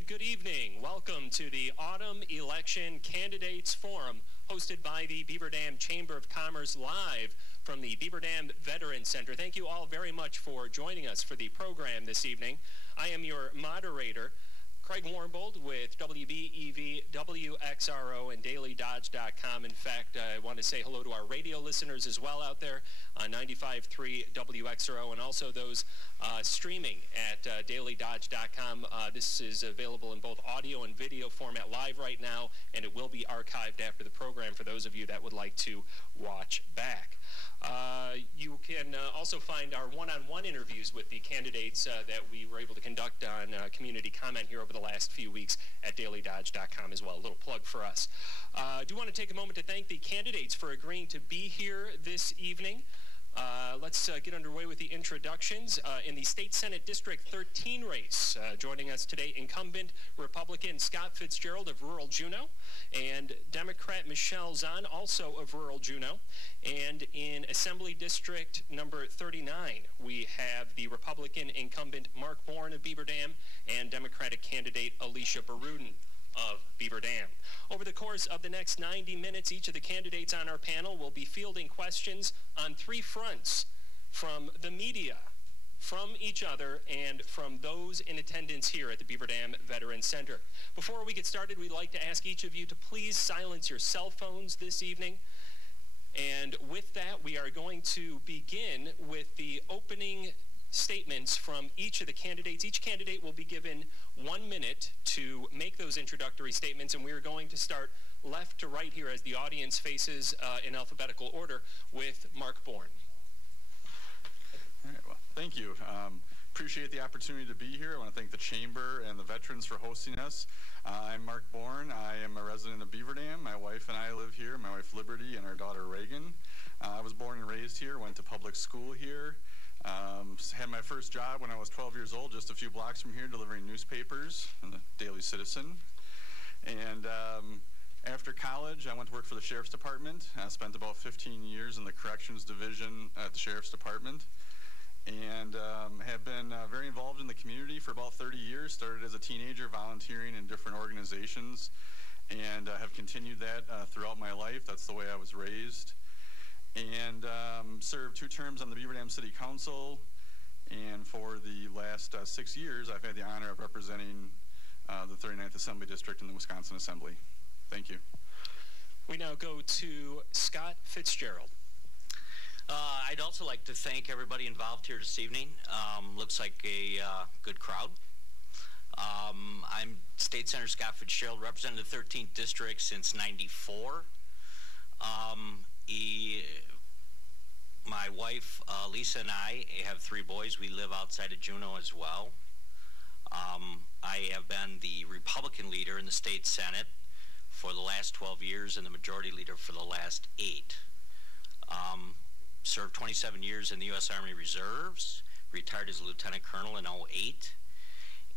And good evening. Welcome to the Autumn Election Candidates Forum hosted by the Beaver Dam Chamber of Commerce live from the Beaver Dam Veterans Center. Thank you all very much for joining us for the program this evening. I am your moderator, Craig Warnbold with WBEV, WXRO, and DailyDodge.com. In fact, I want to say hello to our radio listeners as well out there on 95.3 WXRO, and also those streaming at DailyDodge.com. This is available in both audio and video format live right now, and it will be archived after the program for those of you that would like to watch back. You can also find our one-on-one interviews with the candidates that we were able to conduct on community comment here over the last few weeks at DailyDodge.com as well. A little plug for us. I do want to take a moment to thank the candidates for agreeing to be here this evening. Let's get underway with the introductions. In the State Senate District 13 race, joining us today, incumbent Republican Scott Fitzgerald of rural Juneau and Democrat Michelle Zahn, also of rural Juneau. And in Assembly District number 39, we have the Republican incumbent Mark Bourne of Beaver Dam and Democratic candidate Alicia Barudin of Beaver Dam. Over the course of the next 90 minutes, each of the candidates on our panel will be fielding questions on three fronts: from the media, from each other, and from those in attendance here at the Beaver Dam Veterans Center. Before we get started, we'd like to ask each of you to please silence your cell phones this evening. And with that, we are going to begin with the opening statements from each of the candidates. Each candidate will be given 1 minute to make those introductory statements, and we are going to start left to right here as the audience faces in alphabetical order with Mark Bourne. All right, well, thank you. Appreciate the opportunity to be here. I want to thank the Chamber and the veterans for hosting us. I'm Mark Bourne. I am a resident of Beaver Dam. My wife and I live here, my wife Liberty and our daughter Reagan. I was born and raised here, went to public school here. Had my first job when I was 12 years old, just a few blocks from here, delivering newspapers in the Daily Citizen. And after college, I went to work for the Sheriff's Department. I spent about 15 years in the Corrections Division at the Sheriff's Department. And have been very involved in the community for about 30 years. Started as a teenager volunteering in different organizations, and have continued that throughout my life. That's the way I was raised. And served 2 terms on the Beaver Dam City Council, and for the last 6 years I've had the honor of representing the 39th Assembly District in the Wisconsin Assembly. Thank you. We now go to Scott Fitzgerald. I'd also like to thank everybody involved here this evening. Looks like a good crowd. I'm State Senator Scott Fitzgerald, represented the 13th District since '94. My wife, Lisa, and I have 3 boys. We live outside of Juneau as well. I have been the Republican leader in the State Senate for the last 12 years and the Majority Leader for the last 8. Served 27 years in the U.S. Army Reserves, retired as a Lieutenant Colonel in '08,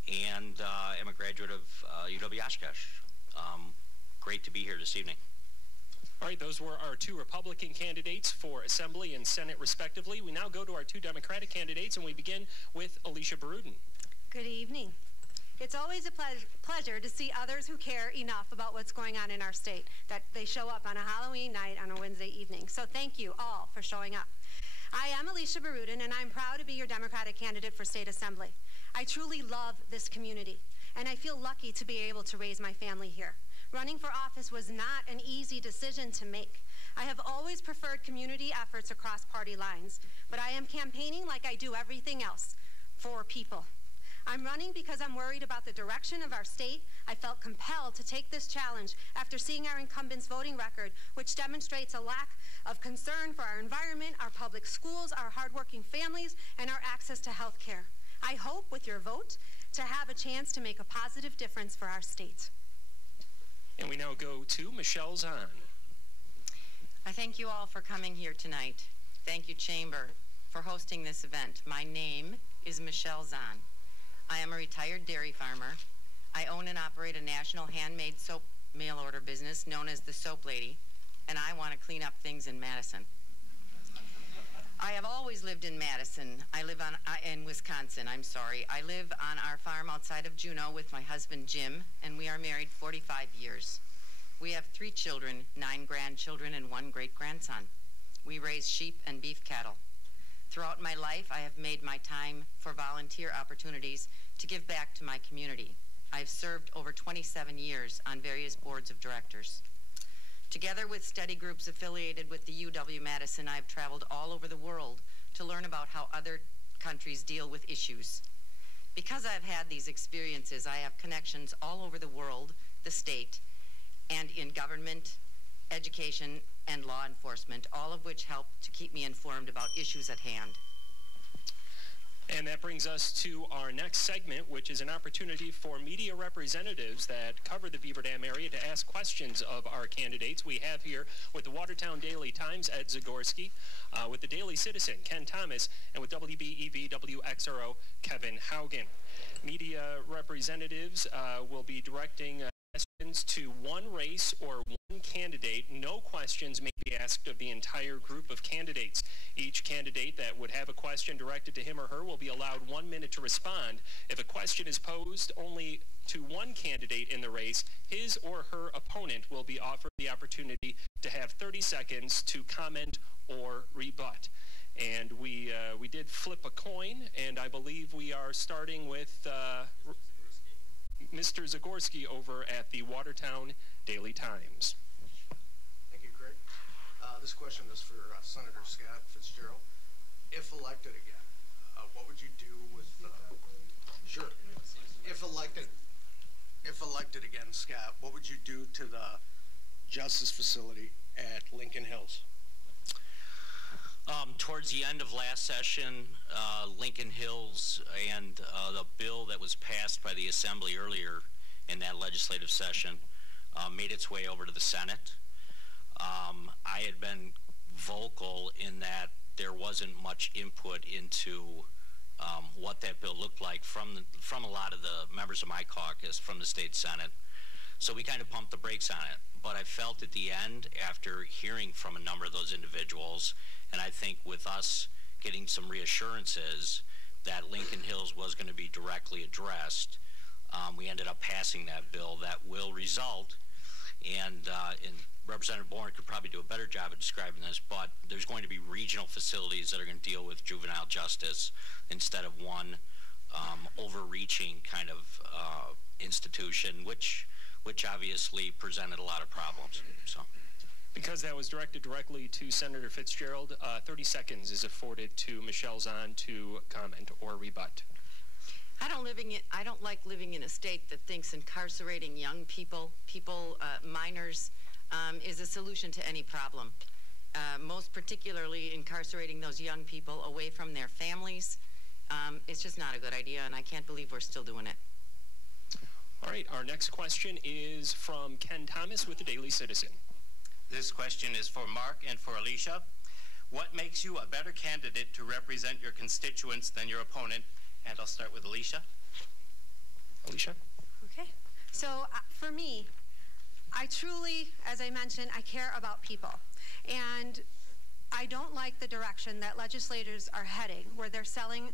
and am a graduate of UW-Oshkosh. Great to be here this evening. All right, those were our 2 Republican candidates for Assembly and Senate, respectively. We now go to our 2 Democratic candidates, and we begin with Alicia Barudin. Good evening. It's always a pleasure to see others who care enough about what's going on in our state, that they show up on a Halloween night on a Wednesday evening. So thank you all for showing up. I am Alicia Barudin, and I'm proud to be your Democratic candidate for State Assembly. I truly love this community, and I feel lucky to be able to raise my family here. Running for office was not an easy decision to make. I have always preferred community efforts across party lines, but I am campaigning like I do everything else, for people. I'm running because I'm worried about the direction of our state. I felt compelled to take this challenge after seeing our incumbents' voting record, which demonstrates a lack of concern for our environment, our public schools, our hardworking families, and our access to health care. I hope with your vote to have a chance to make a positive difference for our state. And we now go to Michelle Zahn. I thank you all for coming here tonight. Thank you, Chamber, for hosting this event. My name is Michelle Zahn. I am a retired dairy farmer. I own and operate a national handmade soap mail order business known as the Soap Lady, and I want to clean up things in Madison. I have always lived in Madison. I live in Wisconsin, I'm sorry. I live on our farm outside of Juneau with my husband Jim, and we are married 45 years. We have 3 children, 9 grandchildren, and 1 great-grandson. We raise sheep and beef cattle. Throughout my life, I have made my time for volunteer opportunities to give back to my community. I've served over 27 years on various boards of directors. Together with study groups affiliated with the UW-Madison, I've traveled all over the world to learn about how other countries deal with issues. Because I've had these experiences, I have connections all over the world, the state, and in government, education, and law enforcement, all of which help to keep me informed about issues at hand. And that brings us to our next segment, which is an opportunity for media representatives that cover the Beaver Dam area to ask questions of our candidates. We have here with the Watertown Daily Times, Ed Zagorski, with the Daily Citizen, Ken Thomas, and with WBEV WXRO, Kevin Haugen. Media representatives will be directing questions to one race or one candidate. No questions may be asked of the entire group of candidates. Each candidate that would have a question directed to him or her will be allowed 1 minute to respond. If a question is posed only to one candidate in the race, his or her opponent will be offered the opportunity to have 30 seconds to comment or rebut. And we did flip a coin, and I believe we are starting with Mr. Zagorski over at the Watertown Daily Times. Thank you, Craig. This question is for Senator Scott Fitzgerald. If elected again, what would you do with? Sure. If elected again, Scott, what would you do to the Justice Facility at Lincoln Hills? Towards the end of last session, Lincoln Hills and the bill that was passed by the Assembly earlier in that legislative session made its way over to the Senate. I had been vocal in that there wasn't much input into what that bill looked like from a lot of the members of my caucus from the state Senate. So we kind of pumped the brakes on it. But I felt at the end, after hearing from a number of those individuals, and I think with us getting some reassurances that Lincoln Hills was going to be directly addressed, we ended up passing that bill that will result, and Representative Bourne could probably do a better job of describing this, but there's going to be regional facilities that are going to deal with juvenile justice instead of one overreaching kind of institution, which obviously presented a lot of problems. So, because that was directed directly to Senator Fitzgerald, 30 seconds is afforded to Michelle Zahn to comment or rebut. I don't like living in a state that thinks incarcerating young people, minors, is a solution to any problem. Most particularly incarcerating those young people away from their families. It's just not a good idea, and I can't believe we're still doing it. All right, our next question is from Ken Thomas with the Daily Citizen. This question is for Mark and for Alicia. What makes you a better candidate to represent your constituents than your opponent? And I'll start with Alicia. Alicia? Okay. So for me, I truly, as I mentioned, I care about people. And I don't like the direction that legislators are heading, where they're selling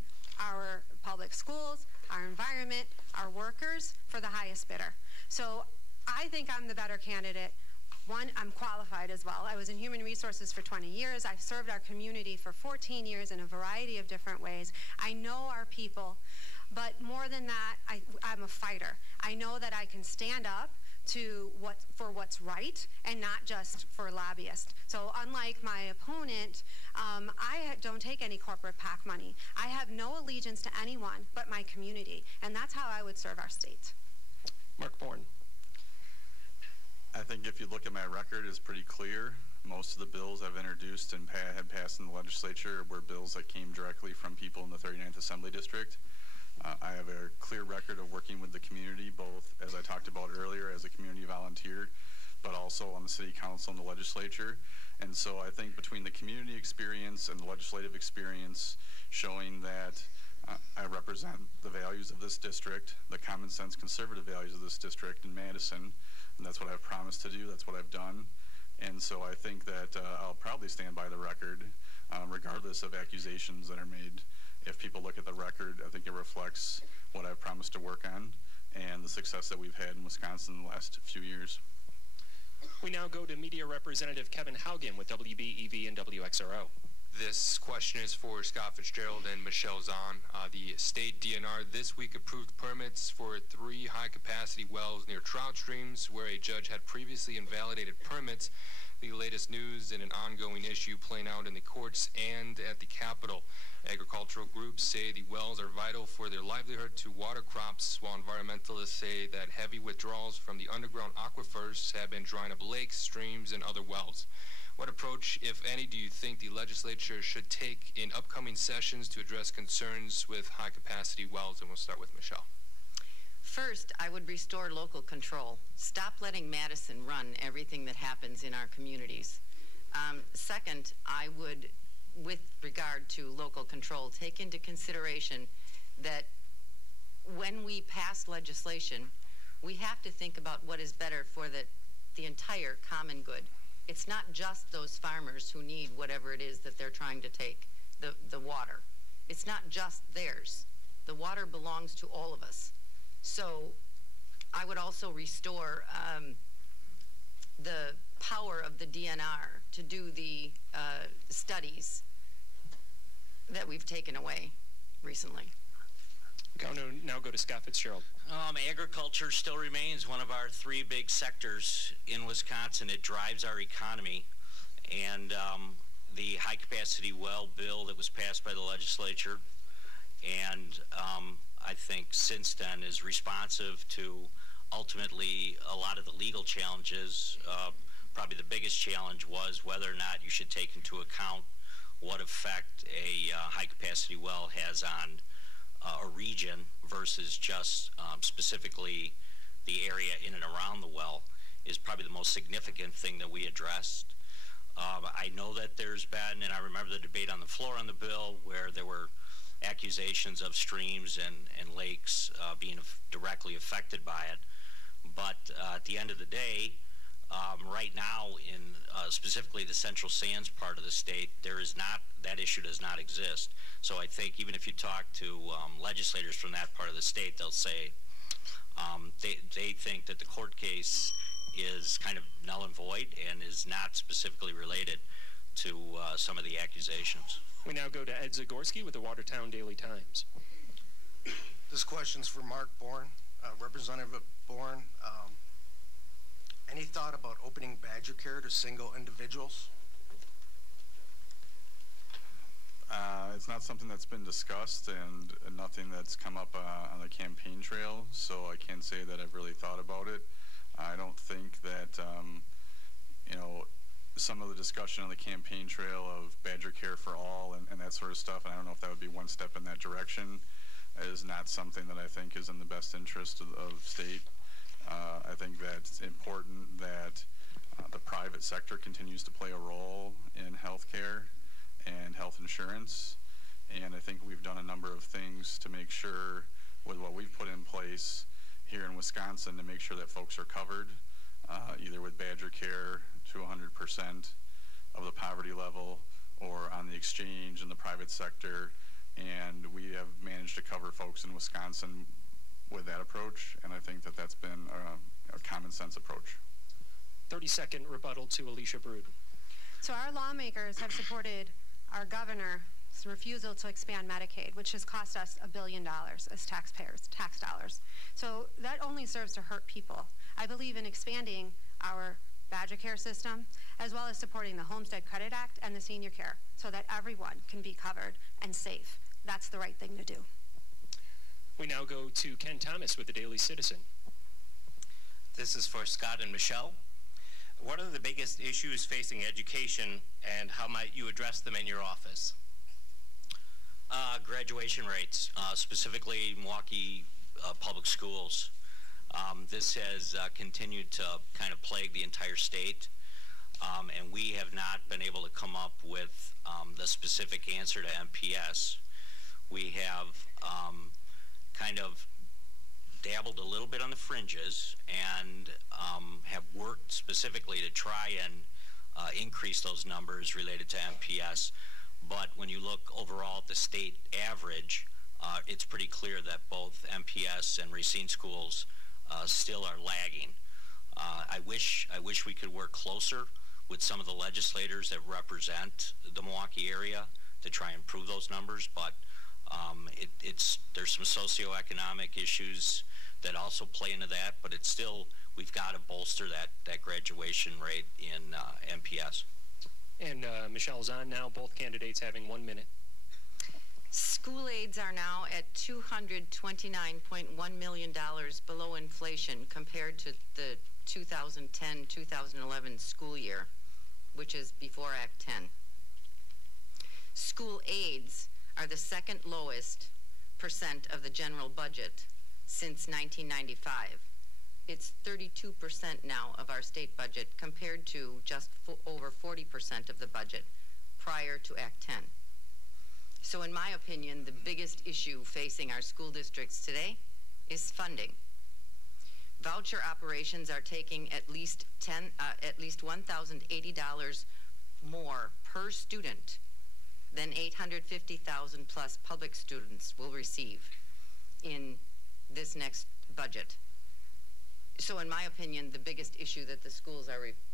our public schools, our environment, our workers for the highest bidder. So I think I'm the better candidate. One, I'm qualified as well. I was in human resources for 20 years. I've served our community for 14 years in a variety of different ways. I know our people, but more than that, I'm a fighter. I know that I can stand up to for what's right and not just for lobbyists. So unlike my opponent, I don't take any corporate PAC money. I have no allegiance to anyone but my community, and that's how I would serve our state. Mark Bourne. I think if you look at my record, it's pretty clear. Most of the bills I've introduced and had passed in the legislature were bills that came directly from people in the 39th Assembly District. I have a clear record of working with the community, both, as I talked about earlier, as a community volunteer, but also on the city council and the legislature. And so I think between the community experience and the legislative experience, showing that I represent the values of this district, the common sense conservative values of this district in Madison, and that's what I've promised to do, that's what I've done. And so I think that I'll proudly stand by the record regardless of accusations that are made. If people look at the record, I think it reflects what I've promised to work on and the success that we've had in Wisconsin in the last few years. We now go to Media Representative Kevin Haugen with WBEV and WXRO. This question is for Scott Fitzgerald and Michelle Zahn. The state DNR this week approved permits for 3 high-capacity wells near trout streams where a judge had previously invalidated permits. The latest news in an ongoing issue playing out in the courts and at the Capitol. Agricultural groups say the wells are vital for their livelihood to water crops, while environmentalists say that heavy withdrawals from the underground aquifers have been drying up lakes, streams, and other wells. What approach, if any, do you think the legislature should take in upcoming sessions to address concerns with high-capacity wells? And we'll start with Michelle. First, I would restore local control. Stop letting Madison run everything that happens in our communities. Second, I would, with regard to local control, take into consideration that when we pass legislation, we have to think about what is better for the entire common good. It's not just those farmers who need whatever it is that they're trying to take, the water. It's not just theirs. The water belongs to all of us. So I would also restore the power of the DNR to do the studies that we've taken away recently. Now go to Scott Fitzgerald. Agriculture still remains one of our 3 big sectors in Wisconsin. It drives our economy, and the high-capacity well bill that was passed by the legislature, and I think since then is responsive to ultimately a lot of the legal challenges. Probably the biggest challenge was whether or not you should take into account what effect a high-capacity well has on a region versus just specifically the area in and around the well is probably the most significant thing that we addressed. I know that there's been, and I remember the debate on the floor on the bill where there were accusations of streams and lakes being directly affected by it. But at the end of the day, right now in specifically the Central Sands part of the state, that issue does not exist. So I think even if you talk to legislators from that part of the state, they'll say they think that the court case is kind of null and void and is not specifically related to some of the accusations. We now go to Ed Zagorski with the Watertown Daily Times. This question's for Mark Bourne. Representative Bourne, any thought about opening Badger Care to single individuals? It's not something that's been discussed and nothing that's come up on the campaign trail, so I can't say that I've really thought about it. I don't think that, some of the discussion on the campaign trail of Badger Care for all and that sort of stuff, and I don't know if that would be one step in that direction, is not something that I think is in the best interest of state. I think that it's important that the private sector continues to play a role in health care and health insurance, and I think we've done a number of things to make sure with what we've put in place here in Wisconsin to make sure that folks are covered, either with Badger Care to 100% of the poverty level or on the exchange in the private sector, and we have managed to cover folks in Wisconsin with that approach, and I think that that's been a common sense approach. 30-second rebuttal to Alicia Brood. So our lawmakers have supported our governor's refusal to expand Medicaid, which has cost us $1 billion as taxpayers, tax dollars. So that only serves to hurt people. I believe in expanding our Badger Care system, as well as supporting the Homestead Credit Act and the senior care, so that everyone can be covered and safe. That's the right thing to do. We now go to Ken Thomas with the Daily Citizen. This is for Scott and Michelle. What are the biggest issues facing education, and how might you address them in your office? Graduation rates, specifically Milwaukee public schools. This has continued to kind of plague the entire state, and we have not been able to come up with the specific answer to MPS. We have kind of dabbled a little bit on the fringes and have worked specifically to try and increase those numbers related to MPS. But when you look overall at the state average, it's pretty clear that both MPS and Racine schools still are lagging. I wish we could work closer with some of the legislators that represent the Milwaukee area to try and improve those numbers, but there's some socioeconomic issues that also play into that, but it's still, we've got to bolster that graduation rate in MPS. And Michelle Zahn now, both candidates having 1 minute. School aids are now at $229.1 million below inflation compared to the 2010-2011 school year, which is before Act 10. School aids are the second lowest percent of the general budget since 1995. It's 32% now of our state budget compared to just over 40% of the budget prior to Act 10. So in my opinion, the biggest issue facing our school districts today is funding. Voucher operations are taking at least $1,080 more per student than 850,000 plus public students will receive in this next budget. So in my opinion, the biggest issue that the schools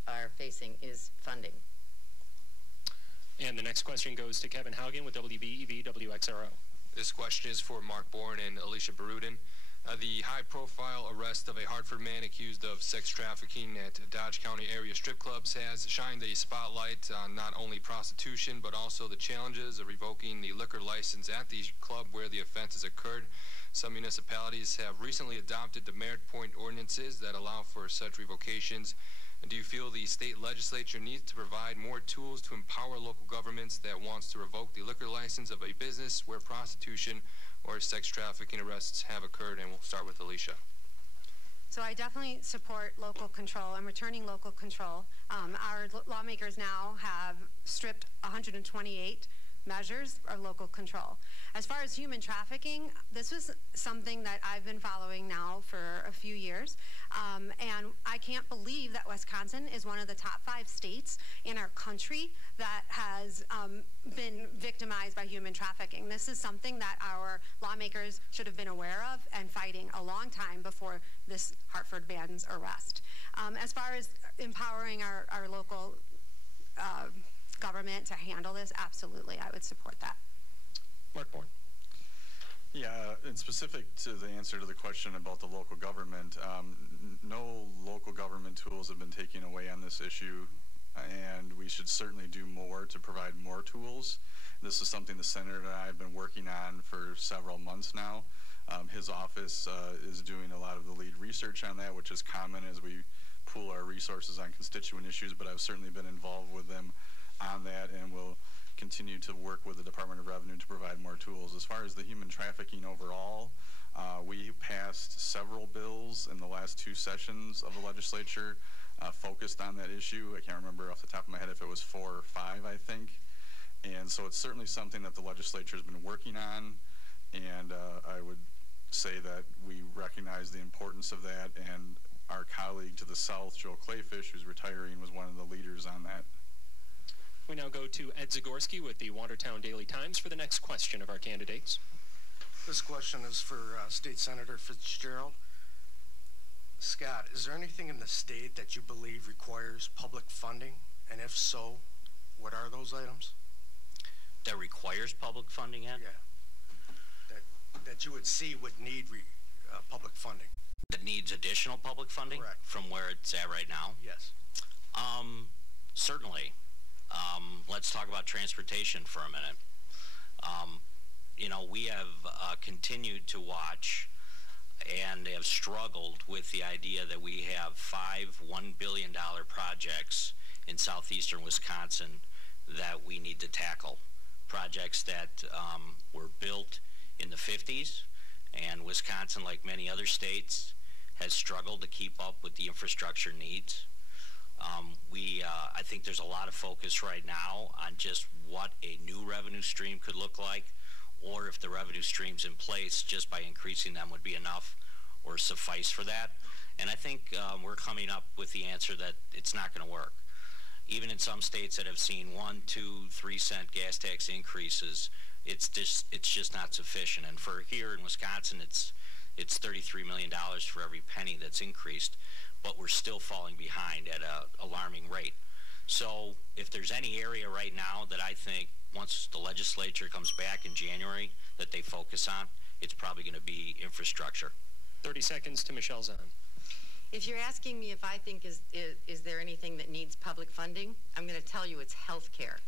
are facing is funding. And the next question goes to Kevin Haugen with WBEV WXRO. This question is for Mark Bourne and Alicia Barudin. The high-profile arrest of a Hartford man accused of sex trafficking at Dodge County area strip clubs has shined a spotlight on not only prostitution but also the challenges of revoking the liquor license at the club where the offenses occurred. Some municipalities have recently adopted the merit point ordinances that allow for such revocations. And do you feel the state legislature needs to provide more tools to empower local governments that wants to revoke the liquor license of a business where prostitution or sex trafficking arrests have occurred? And we'll start with Alicia. So I definitely support local control and returning local control. Our lawmakers now have stripped 128 measures of local control. As far as human trafficking, this was something that I've been following now for a few years, and I can't believe that Wisconsin is one of the top 5 states in our country that has been victimized by human trafficking. This is something that our lawmakers should have been aware of and fighting a long time before this Hartford man's arrest. As far as empowering our local government to handle this, absolutely, I would support that. Mark Bourne. Yeah, and specific to the answer to the question about the local government, no local government tools have been taken away on this issue, and we should certainly do more to provide more tools. This is something the Senator and I have been working on for several months now. His office is doing a lot of the lead research on that, which is common as we pool our resources on constituent issues, but I've certainly been involved with them on that and will continue to work with the Department of Revenue to provide more tools. As far as the human trafficking overall, we passed several bills in the last 2 sessions of the legislature focused on that issue. I can't remember off the top of my head if it was 4 or 5, I think. And so it's certainly something that the legislature has been working on, and I would say that we recognize the importance of that, and our colleague to the south, Joe Clayfish, who's retiring, was one of the leaders on that. We now go to Ed Zagorski with the Watertown Daily Times for the next question of our candidates. This question is for State Senator Fitzgerald. Scott, is there anything in the state that you believe requires public funding? And if so, what are those items? That requires public funding, Ed? Yeah. That you would see would need public funding. That needs additional public funding? Correct. From where it's at right now? Yes. Certainly. Let's talk about transportation for a minute. You know, we have continued to watch and have struggled with the idea that we have 5 $1 billion projects in southeastern Wisconsin that we need to tackle. Projects that were built in the 50s, and Wisconsin, like many other states, has struggled to keep up with the infrastructure needs. I think there's a lot of focus right now on just what a new revenue stream could look like, or if the revenue streams in place just by increasing them would be enough or suffice for that. And I think we're coming up with the answer that it's not going to work. even in some states that have seen 1, 2, 3 cent gas tax increases, it's just not sufficient. And for here in Wisconsin, it's $33 million for every penny that's increased, but we're still falling behind at an alarming rate. So if there's any area right now that I think once the legislature comes back in January that they focus on, it's probably going to be infrastructure. 30 seconds to Michelle Zahn. If you're asking me if I think is there anything that needs public funding, I'm going to tell you it's health care.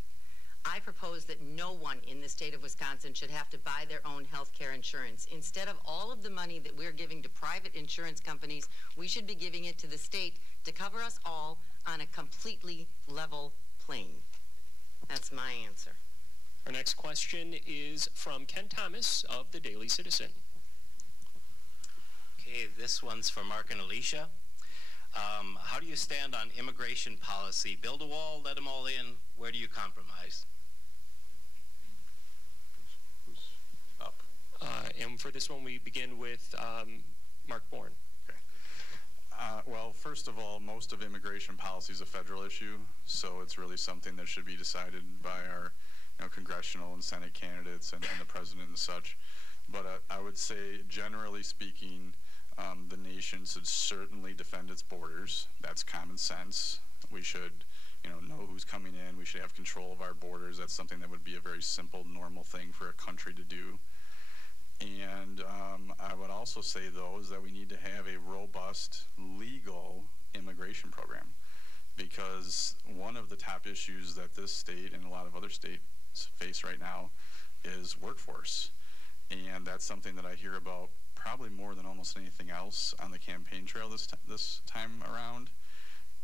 I propose that no one in the state of Wisconsin should have to buy their own health care insurance. Instead of all of the money that we're giving to private insurance companies, we should be giving it to the state to cover us all on a completely level plane. That's my answer. Our next question is from Ken Thomas of the Daily Citizen. Okay, this one's for Mark and Alicia. How do you stand on immigration policy? Build a wall, let them all in. Where do you compromise? Who's up? And for this one, we begin with Mark Bourne. Okay. Well, first of all, most of immigration policy is a federal issue, so it's really something that should be decided by our congressional and Senate candidates and the president and such. But I would say, generally speaking, the nation should certainly defend its borders. That's common sense. We should, know who's coming in. We should have control of our borders. That's something that would be a very simple, normal thing for a country to do. And I would also say, though, is that we need to have a robust, legal immigration program, because one of the top issues that this state and a lot of other states face right now is workforce. And that's something that I hear about probably more than almost anything else on the campaign trail this time around.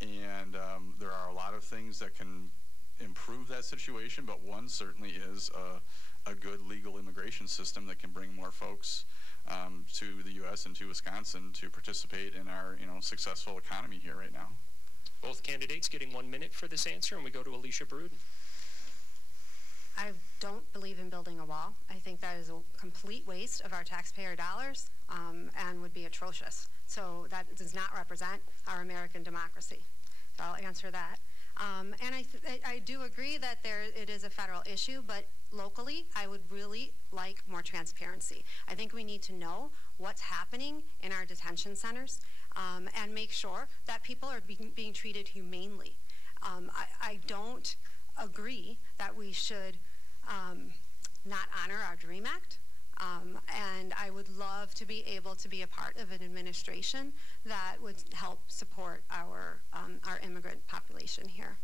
And there are a lot of things that can improve that situation, but one certainly is a good legal immigration system that can bring more folks to the U.S. and to Wisconsin to participate in our successful economy here right now. Both candidates getting 1 minute for this answer, and we go to Alicia Bruden. I don't believe in building a wall. I think that is a complete waste of our taxpayer dollars and would be atrocious. So that does not represent our American democracy. So I'll answer that. And I do agree that it is a federal issue, but locally, I would really like more transparency. I think we need to know what's happening in our detention centers and make sure that people are being treated humanely. I don't agree that we should not honor our DREAM Act. And I would love to be able to be a part of an administration that would help support our immigrant population here.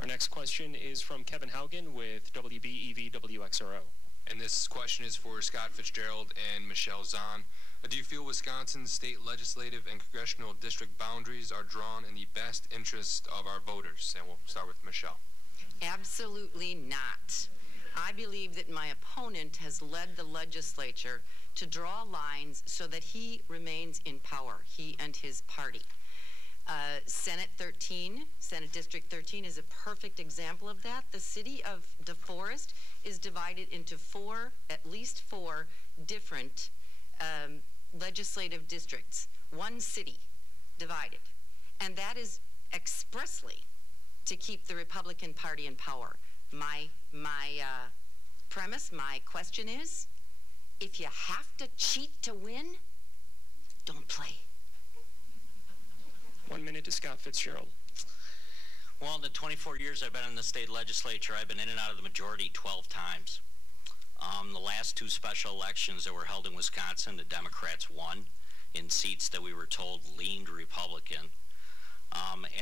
Our next question is from Kevin Haugen with WBEV WXRO. And this question is for Scott Fitzgerald and Michelle Zahn. Do you feel Wisconsin's state legislative and congressional district boundaries are drawn in the best interest of our voters? And we'll start with Michelle. Absolutely not. I believe that my opponent has led the legislature to draw lines so that he remains in power, he and his party. Senate District 13 is a perfect example of that. The city of DeForest is divided into at least four different legislative districts. One city divided. And that is expressly to keep the Republican Party in power. My premise, my question is, if you have to cheat to win, don't play. 1 minute to Scott Fitzgerald. Well, in the 24 years I've been in the state legislature, I've been in and out of the majority 12 times. The last two special elections that were held in Wisconsin, the Democrats won in seats that we were told leaned Republican.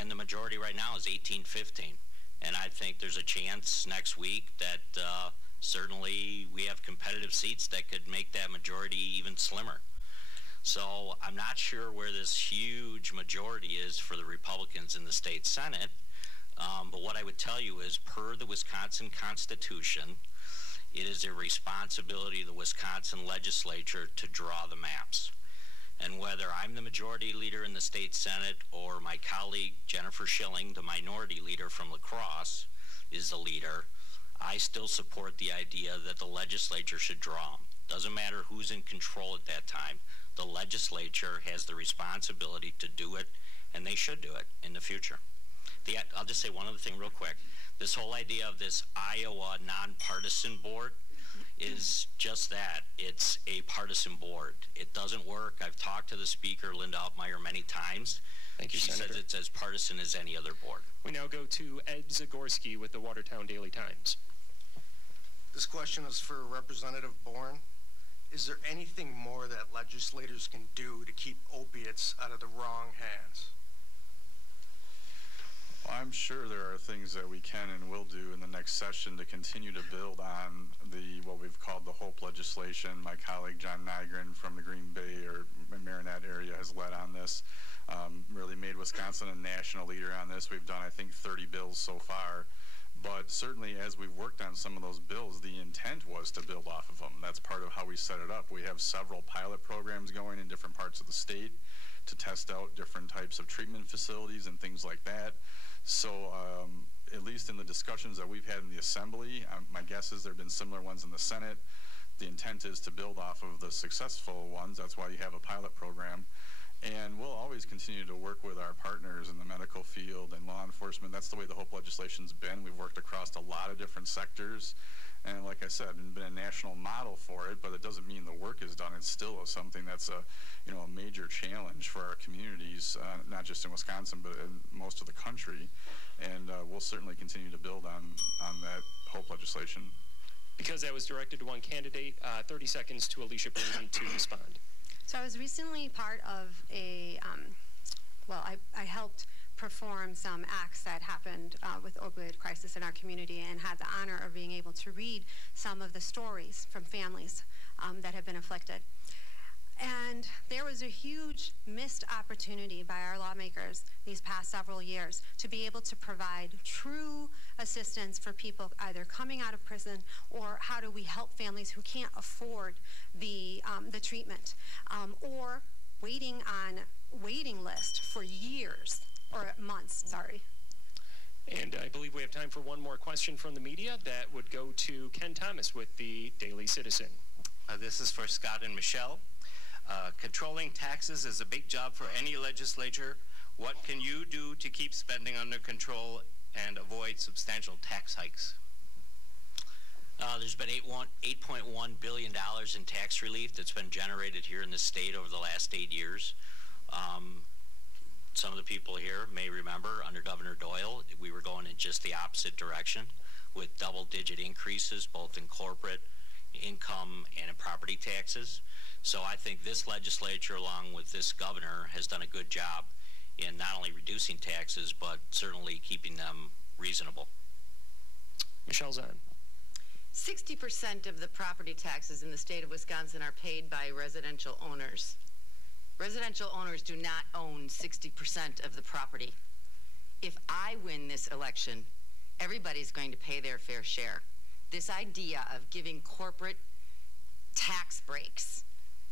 And the majority right now is 18-15. And I think there's a chance next week that certainly we have competitive seats that could make that majority even slimmer. So I'm not sure where this huge majority is for the Republicans in the state Senate. But what I would tell you is, per the Wisconsin Constitution, it is a responsibility of the Wisconsin legislature to draw the maps. And whether I'm the majority leader in the state Senate or my colleague Jennifer Schilling, the minority leader from La Crosse, is the leader, I still support the idea that the legislature should draw them. Doesn't matter who's in control at that time. The legislature has the responsibility to do it, and they should do it in the future. I'll just say one other thing real quick. This whole idea of this Iowa nonpartisan board is just that. It's a partisan board. It doesn't work. I've talked to the speaker, Linda Altmaier, many times. Thank you, She Senator. says it's as partisan as any other board. We now go to Ed Zagorski with the Watertown Daily Times. This question is for Representative Bourne. Is there anything more that legislators can do to keep opiates out of the wrong hands? Well, I'm sure there are things that we can and will do in the next session to continue to build on what we've called the HOPE legislation. My colleague John Nygren from the Green Bay or Marinette area has led on this, really made Wisconsin a national leader on this. We've done, I think, 30 bills so far. But certainly as we've worked on some of those bills, the intent was to build off of them. That's part of how we set it up. We have several pilot programs going in different parts of the state to test out different types of treatment facilities and things like that. So at least in the discussions that we've had in the Assembly, my guess is there have been similar ones in the Senate. The intent is to build off of the successful ones. That's why you have a pilot program. And we'll always continue to work with our partners in the medical field and law enforcement. That's the way the HOPE legislation's been. We've worked across a lot of different sectors. And like I said, been a national model for it, but it doesn't mean the work is done. It's still something that's a major challenge for our communities, not just in Wisconsin, but in most of the country. And we'll certainly continue to build on that HOPE legislation. Because that was directed to one candidate, 30 seconds to Alicia Burton to respond. So I was recently part of I helped perform some acts that happened with opioid crisis in our community, and had the honor of being able to read some of the stories from families that have been afflicted. And there was a huge missed opportunity by our lawmakers these past several years to be able to provide true assistance for people either coming out of prison, or how do we help families who can't afford the treatment, or waiting on waiting list for years or months, sorry. And I believe we have time for one more question from the media. That would go to Ken Thomas with the Daily Citizen. This is for Scott and Michelle. Controlling taxes is a big job for any legislature. What can you do to keep spending under control and avoid substantial tax hikes? There's been $8.1 billion in tax relief that's been generated here in the state over the last 8 years. Some of the people here may remember under Governor Doyle, we were going in just the opposite direction with double-digit increases both in corporate income and in property taxes. So I think this legislature, along with this governor, has done a good job in not only reducing taxes, but certainly keeping them reasonable. Michelle Zahn. 60% of the property taxes in the state of Wisconsin are paid by residential owners. Residential owners do not own 60% of the property. If I win this election, everybody's going to pay their fair share. This idea of giving corporate tax breaks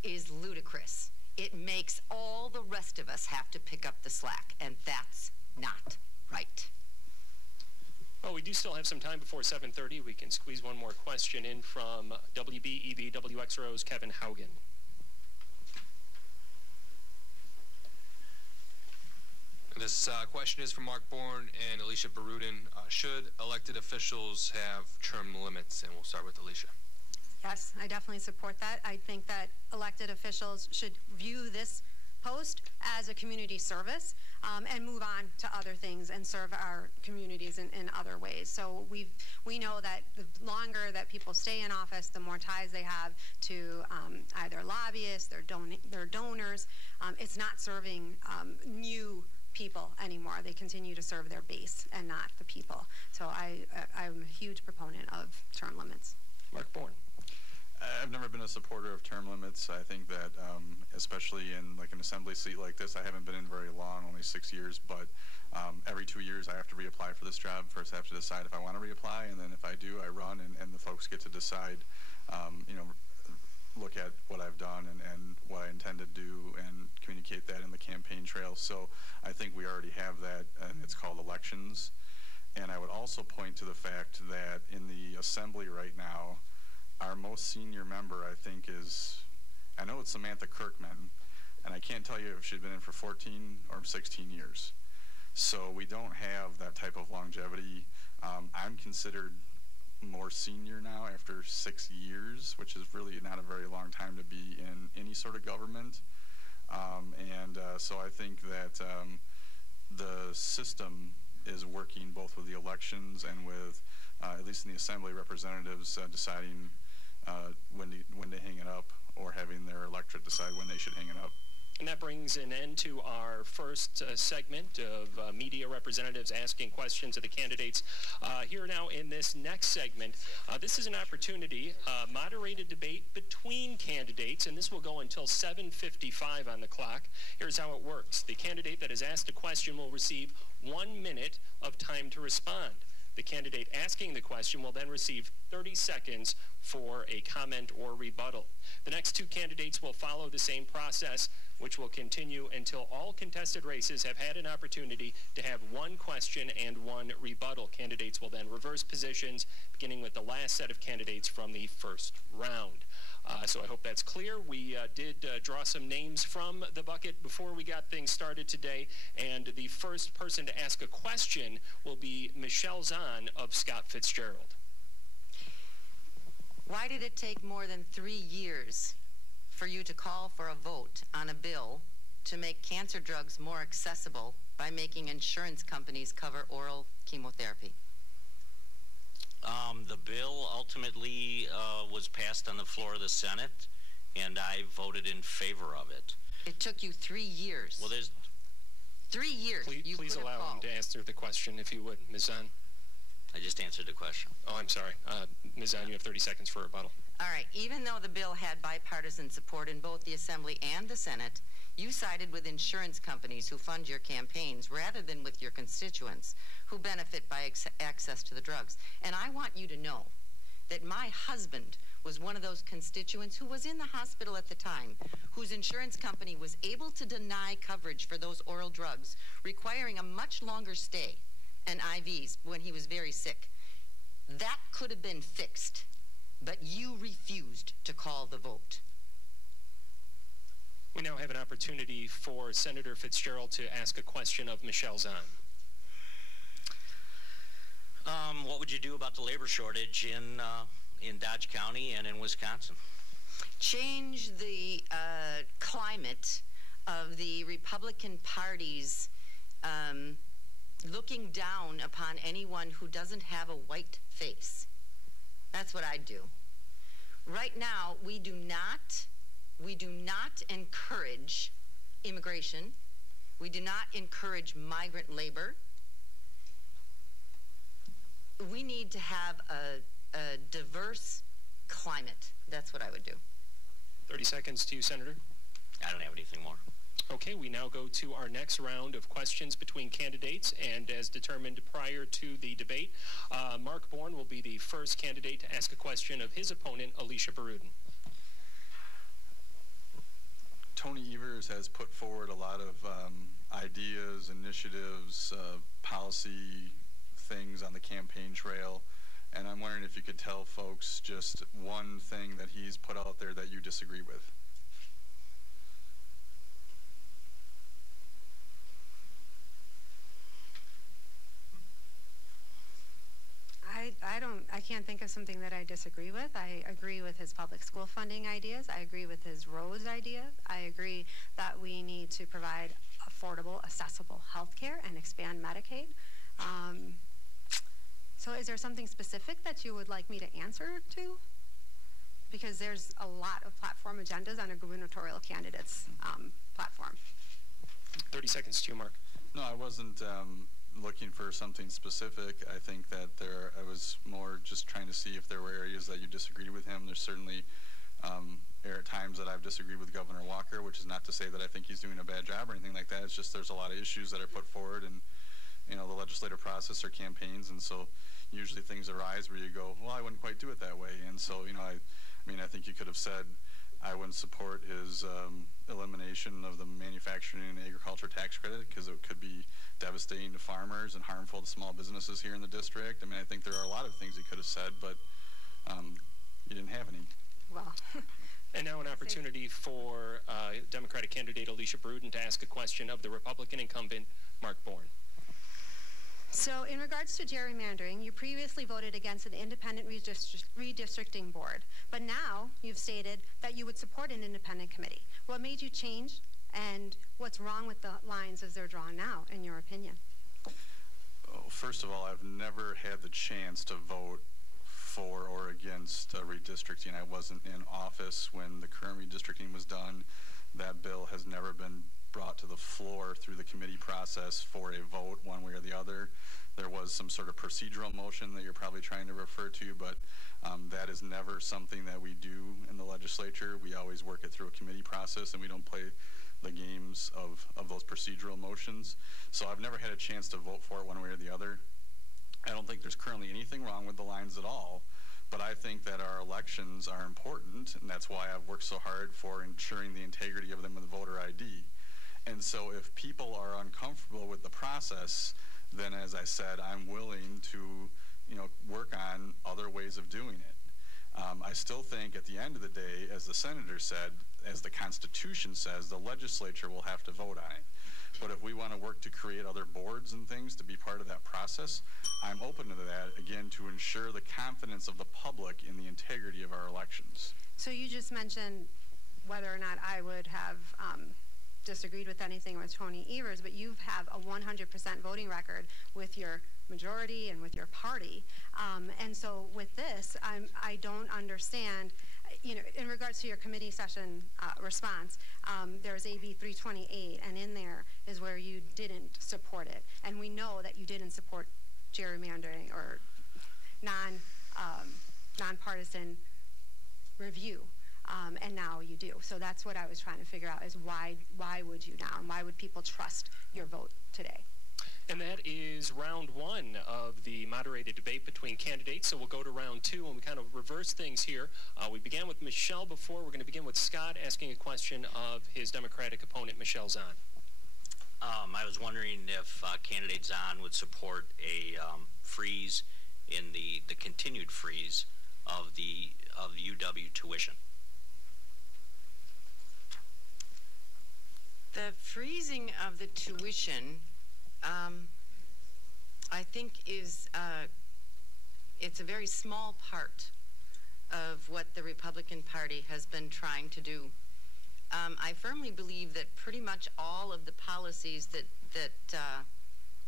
is ludicrous. It makes all the rest of us have to pick up the slack, and that's not right. Well, we do still have some time before 7:30. We can squeeze one more question in from WBEV WXRO's Kevin Haugen. This question is from Mark Bourne and Alicia Barudin. Should elected officials have term limits? And we'll start with Alicia. Yes, I definitely support that. I think that elected officials should view this post as a community service and move on to other things and serve our communities in other ways. So we know that the longer that people stay in office, the more ties they have to either lobbyists, their donors. It's not serving new people anymore. They continue to serve their base and not the people. So I'm a huge proponent of term limits. Mark Bourne. I've never been a supporter of term limits. I think that, especially in like an assembly seat like this, I haven't been in very long, only 6 years, but every 2 years I have to reapply for this job. First I have to decide if I want to reapply, and then if I do, I run, and the folks get to decide, look at what I've done and what I intend to do and communicate that in the campaign trail. So I think we already have that, and it's called elections. And I would also point to the fact that in the assembly right now, our most senior member, I think, I know it's Samantha Kirkman, and I can't tell you if she'd been in for 14 or 16 years. So we don't have that type of longevity. I'm considered more senior now after 6 years, which is really not a very long time to be in any sort of government. So I think that the system is working both with the elections and with, at least in the Assembly, representatives deciding when to hang it up, or having their electorate decide when they should hang it up. And that brings an end to our first segment of media representatives asking questions of the candidates. Here now in this next segment, this is an opportunity, moderated debate between candidates, and this will go until 7:55 on the clock. Here's how it works. The candidate that has asked a question will receive 1 minute of time to respond. The candidate asking the question will then receive 30 seconds for a comment or rebuttal. The next two candidates will follow the same process, which will continue until all contested races have had an opportunity to have one question and one rebuttal. Candidates will then reverse positions, beginning with the last set of candidates from the first round. So I hope that's clear. We did draw some names from the bucket before we got things started today, and the first person to ask a question will be Michelle Zahn of Scott Fitzgerald. Why did it take more than 3 years for you to call for a vote on a bill to make cancer drugs more accessible by making insurance companies cover oral chemotherapy? The bill ultimately was passed on the floor of the Senate, and I voted in favor of it. It took you 3 years. Well, there's 3 years. Please allow him to answer the question, if you would, Ms. Zahn. I just answered the question. Oh, I'm sorry. Ms. Zahn, you have 30 seconds for rebuttal. All right. Even though the bill had bipartisan support in both the Assembly and the Senate, you sided with insurance companies who fund your campaigns rather than with your constituents who benefit by access to the drugs. And I want you to know that my husband was one of those constituents who was in the hospital at the time, whose insurance company was able to deny coverage for those oral drugs, requiring a much longer stay and IVs when he was very sick. That could have been fixed, but you refused to call the vote. We now have an opportunity for Senator Fitzgerald to ask a question of Michelle Zahn. What would you do about the labor shortage in Dodge County and in Wisconsin? Change the climate of the Republican Party's looking down upon anyone who doesn't have a white face. That's what I'd do. Right now, we do not encourage immigration. We do not encourage migrant labor. We need to have a diverse climate. That's what I would do. 30 seconds to you, Senator. I don't have anything more. Okay, we now go to our next round of questions between candidates, and as determined prior to the debate, Mark Bourne will be the first candidate to ask a question of his opponent, Alicia Barudin. Tony Evers has put forward a lot of ideas, initiatives, policy things on the campaign trail, and I'm wondering if you could tell folks just one thing that he's put out there that you disagree with. I can't think of something that I disagree with. I agree with his public school funding ideas. I agree with his roads idea. I agree that we need to provide affordable, accessible health care and expand Medicaid. So is there something specific that you would like me to answer to? Because there's a lot of platform agendas on a gubernatorial candidate's platform. 30 seconds to you, Mark. No, I wasn't looking for something specific. I think that I was more just trying to see if there were areas that you disagreed with him. There's certainly times that I've disagreed with Governor Walker, which is not to say that I think he's doing a bad job or anything like that. It's just there's a lot of issues that are put forward in the legislative process or campaigns, and so usually things arise where you go, well, I wouldn't quite do it that way. And so, I think you could have said I wouldn't support his elimination of the manufacturing and agriculture tax credit because it could be devastating to farmers and harmful to small businesses here in the district. I think there are a lot of things he could have said, but you didn't have any. Well. And now an opportunity for Democratic candidate Alicia Barudin to ask a question of the Republican incumbent, Mark Bourne. So in regards to gerrymandering, you previously voted against an independent redistricting board, but now you've stated that you would support an independent committee. What made you change, and what's wrong with the lines as they're drawn now, in your opinion? Oh, first of all, I've never had the chance to vote for or against redistricting. I wasn't in office when the current redistricting was done. That bill has never been brought to the floor through the committee process for a vote one way or the other. There was some sort of procedural motion that you're probably trying to refer to, but that is never something that we do in the legislature. We always work it through a committee process, and we don't play the games of those procedural motions. So I've never had a chance to vote for it one way or the other. I don't think there's currently anything wrong with the lines at all, but I think that our elections are important, and that's why I've worked so hard for ensuring the integrity of them with voter ID. And so if people are uncomfortable with the process, then as I said, I'm willing to, work on other ways of doing it. I still think at the end of the day, as the senator said, as the Constitution says, the legislature will have to vote on it. But if we want to work to create other boards and things to be part of that process, I'm open to that, again, to ensure the confidence of the public in the integrity of our elections. So you just mentioned whether or not I would have disagreed with anything with Tony Evers, but you have a 100% voting record with your majority and with your party. And so with this, I don't understand, in regards to your committee session response, there's AB 328, and in there is where you didn't support it. And we know that you didn't support gerrymandering or nonpartisan review. And now you do. So that's what I was trying to figure out, is why would you now, and why would people trust your vote today? And that is round one of the moderated debate between candidates. So we'll go to round two, and we kind of reverse things here. We began with Michelle before. We're going to begin with Scott asking a question of his Democratic opponent, Michelle Zahn. I was wondering if candidate Zahn would support a freeze in the continued freeze of UW tuition. The freezing of the tuition, I think it's a very small part of what the Republican Party has been trying to do. I firmly believe that pretty much all of the policies that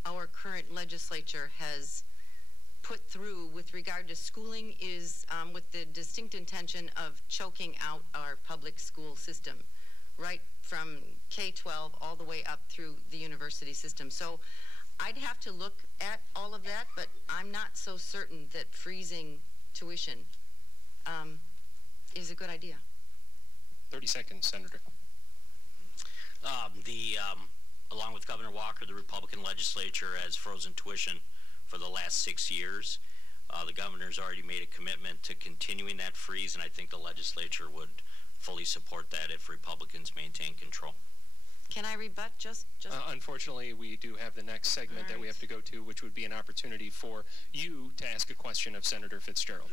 our current legislature has put through with regard to schooling is with the distinct intention of choking out our public school system, right from K-12 all the way up through the university system. So I'd have to look at all of that, but I'm not so certain that freezing tuition is a good idea. 30 seconds, Senator. Along with Governor Walker, the Republican legislature has frozen tuition for the last 6 years. The governor's already made a commitment to continuing that freeze, and I think the legislature would fully support that if Republicans maintain control. Can I rebut just? Unfortunately, we do have the next segment that we have to go to, which would be an opportunity for you to ask a question of Senator Fitzgerald.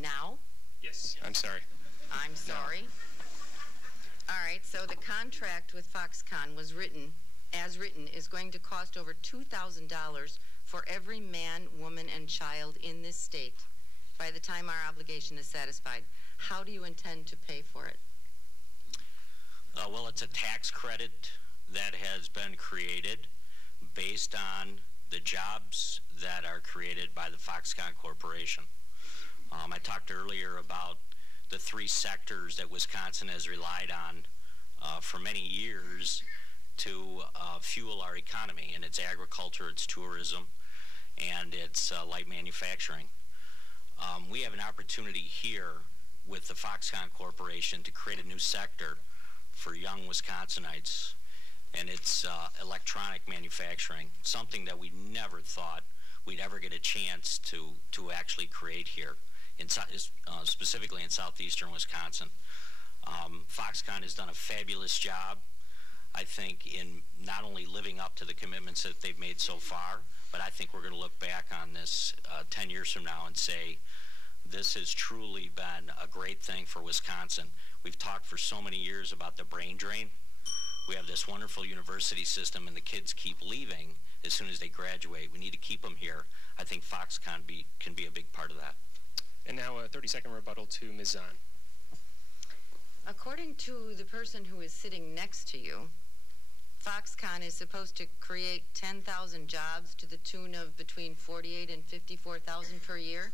Now? Yes. I'm sorry. I'm sorry. No. All right, so the contract with Foxconn was as written, is going to cost over $2,000 for every man, woman, and child in this state by the time our obligation is satisfied. How do you intend to pay for it? Well, it's a tax credit that has been created based on the jobs that are created by the Foxconn Corporation. I talked earlier about the 3 sectors that Wisconsin has relied on for many years to fuel our economy, and it's agriculture, it's tourism, and it's light manufacturing. We have an opportunity here with the Foxconn Corporation to create a new sector for young Wisconsinites, and it's electronic manufacturing, something that we never thought we'd ever get a chance to actually create here, specifically in southeastern Wisconsin. Foxconn has done a fabulous job, I think, in not only living up to the commitments that they've made so far, but I think we're going to look back on this 10 years from now and say, this has truly been a great thing for Wisconsin. We've talked for so many years about the brain drain, We have this wonderful university system, and the kids keep leaving as soon as they graduate. We need to keep them here. I think Foxconn can be a big part of that. And now a 30-second rebuttal to Ms. Zahn. According to the person who is sitting next to you, Foxconn is supposed to create 10,000 jobs to the tune of between 48 and 54,000 per year.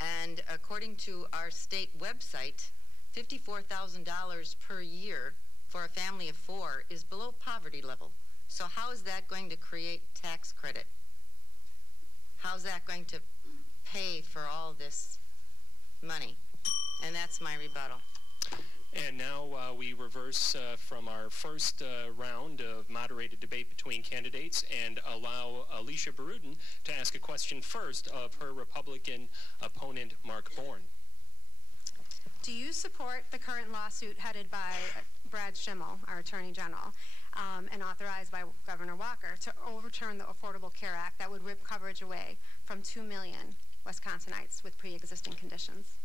And according to our state website, $54,000 per year for a family of 4 is below poverty level. So how is that going to create tax credit? How's that going to pay for all this money? And that's my rebuttal. And now we reverse from our first round of moderated debate between candidates and allow Alicia Barudin to ask a question first of her Republican opponent, Mark Bourne. Do you support the current lawsuit headed by Brad Schimmel, our Attorney General, and authorized by Governor Walker to overturn the Affordable Care Act that would rip coverage away from 2 million Wisconsinites with pre-existing conditions?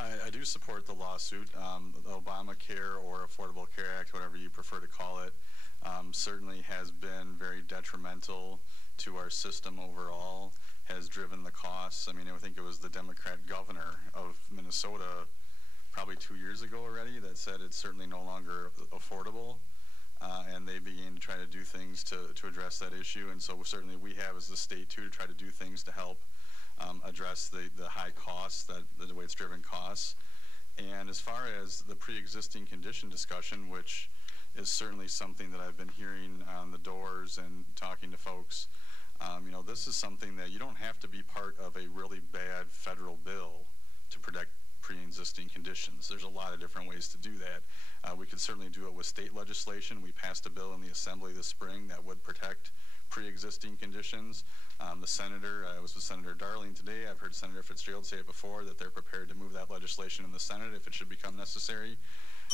I do support the lawsuit. The Obamacare or Affordable Care Act, whatever you prefer to call it, certainly has been very detrimental to our system overall, has driven the costs. I mean, I think it was the Democrat governor of Minnesota probably 2 years ago already that said it's certainly no longer affordable, and they began to try to do things to address that issue. And so certainly we have as the state too to try to do things to help address the high costs, the way it's driven costs. And as far as the pre-existing condition discussion, which is certainly something that I've been hearing on the doors and talking to folks, you know, this is something that you don't have to be part of a really bad federal bill to protect pre-existing conditions. There's a lot of different ways to do that. We could certainly do it with state legislation. We passed a bill in the Assembly this spring that would protect pre-existing conditions. The senator, I was with Senator Darling today. I've heard Senator Fitzgerald say it before, that they're prepared to move that legislation in the Senate if it should become necessary.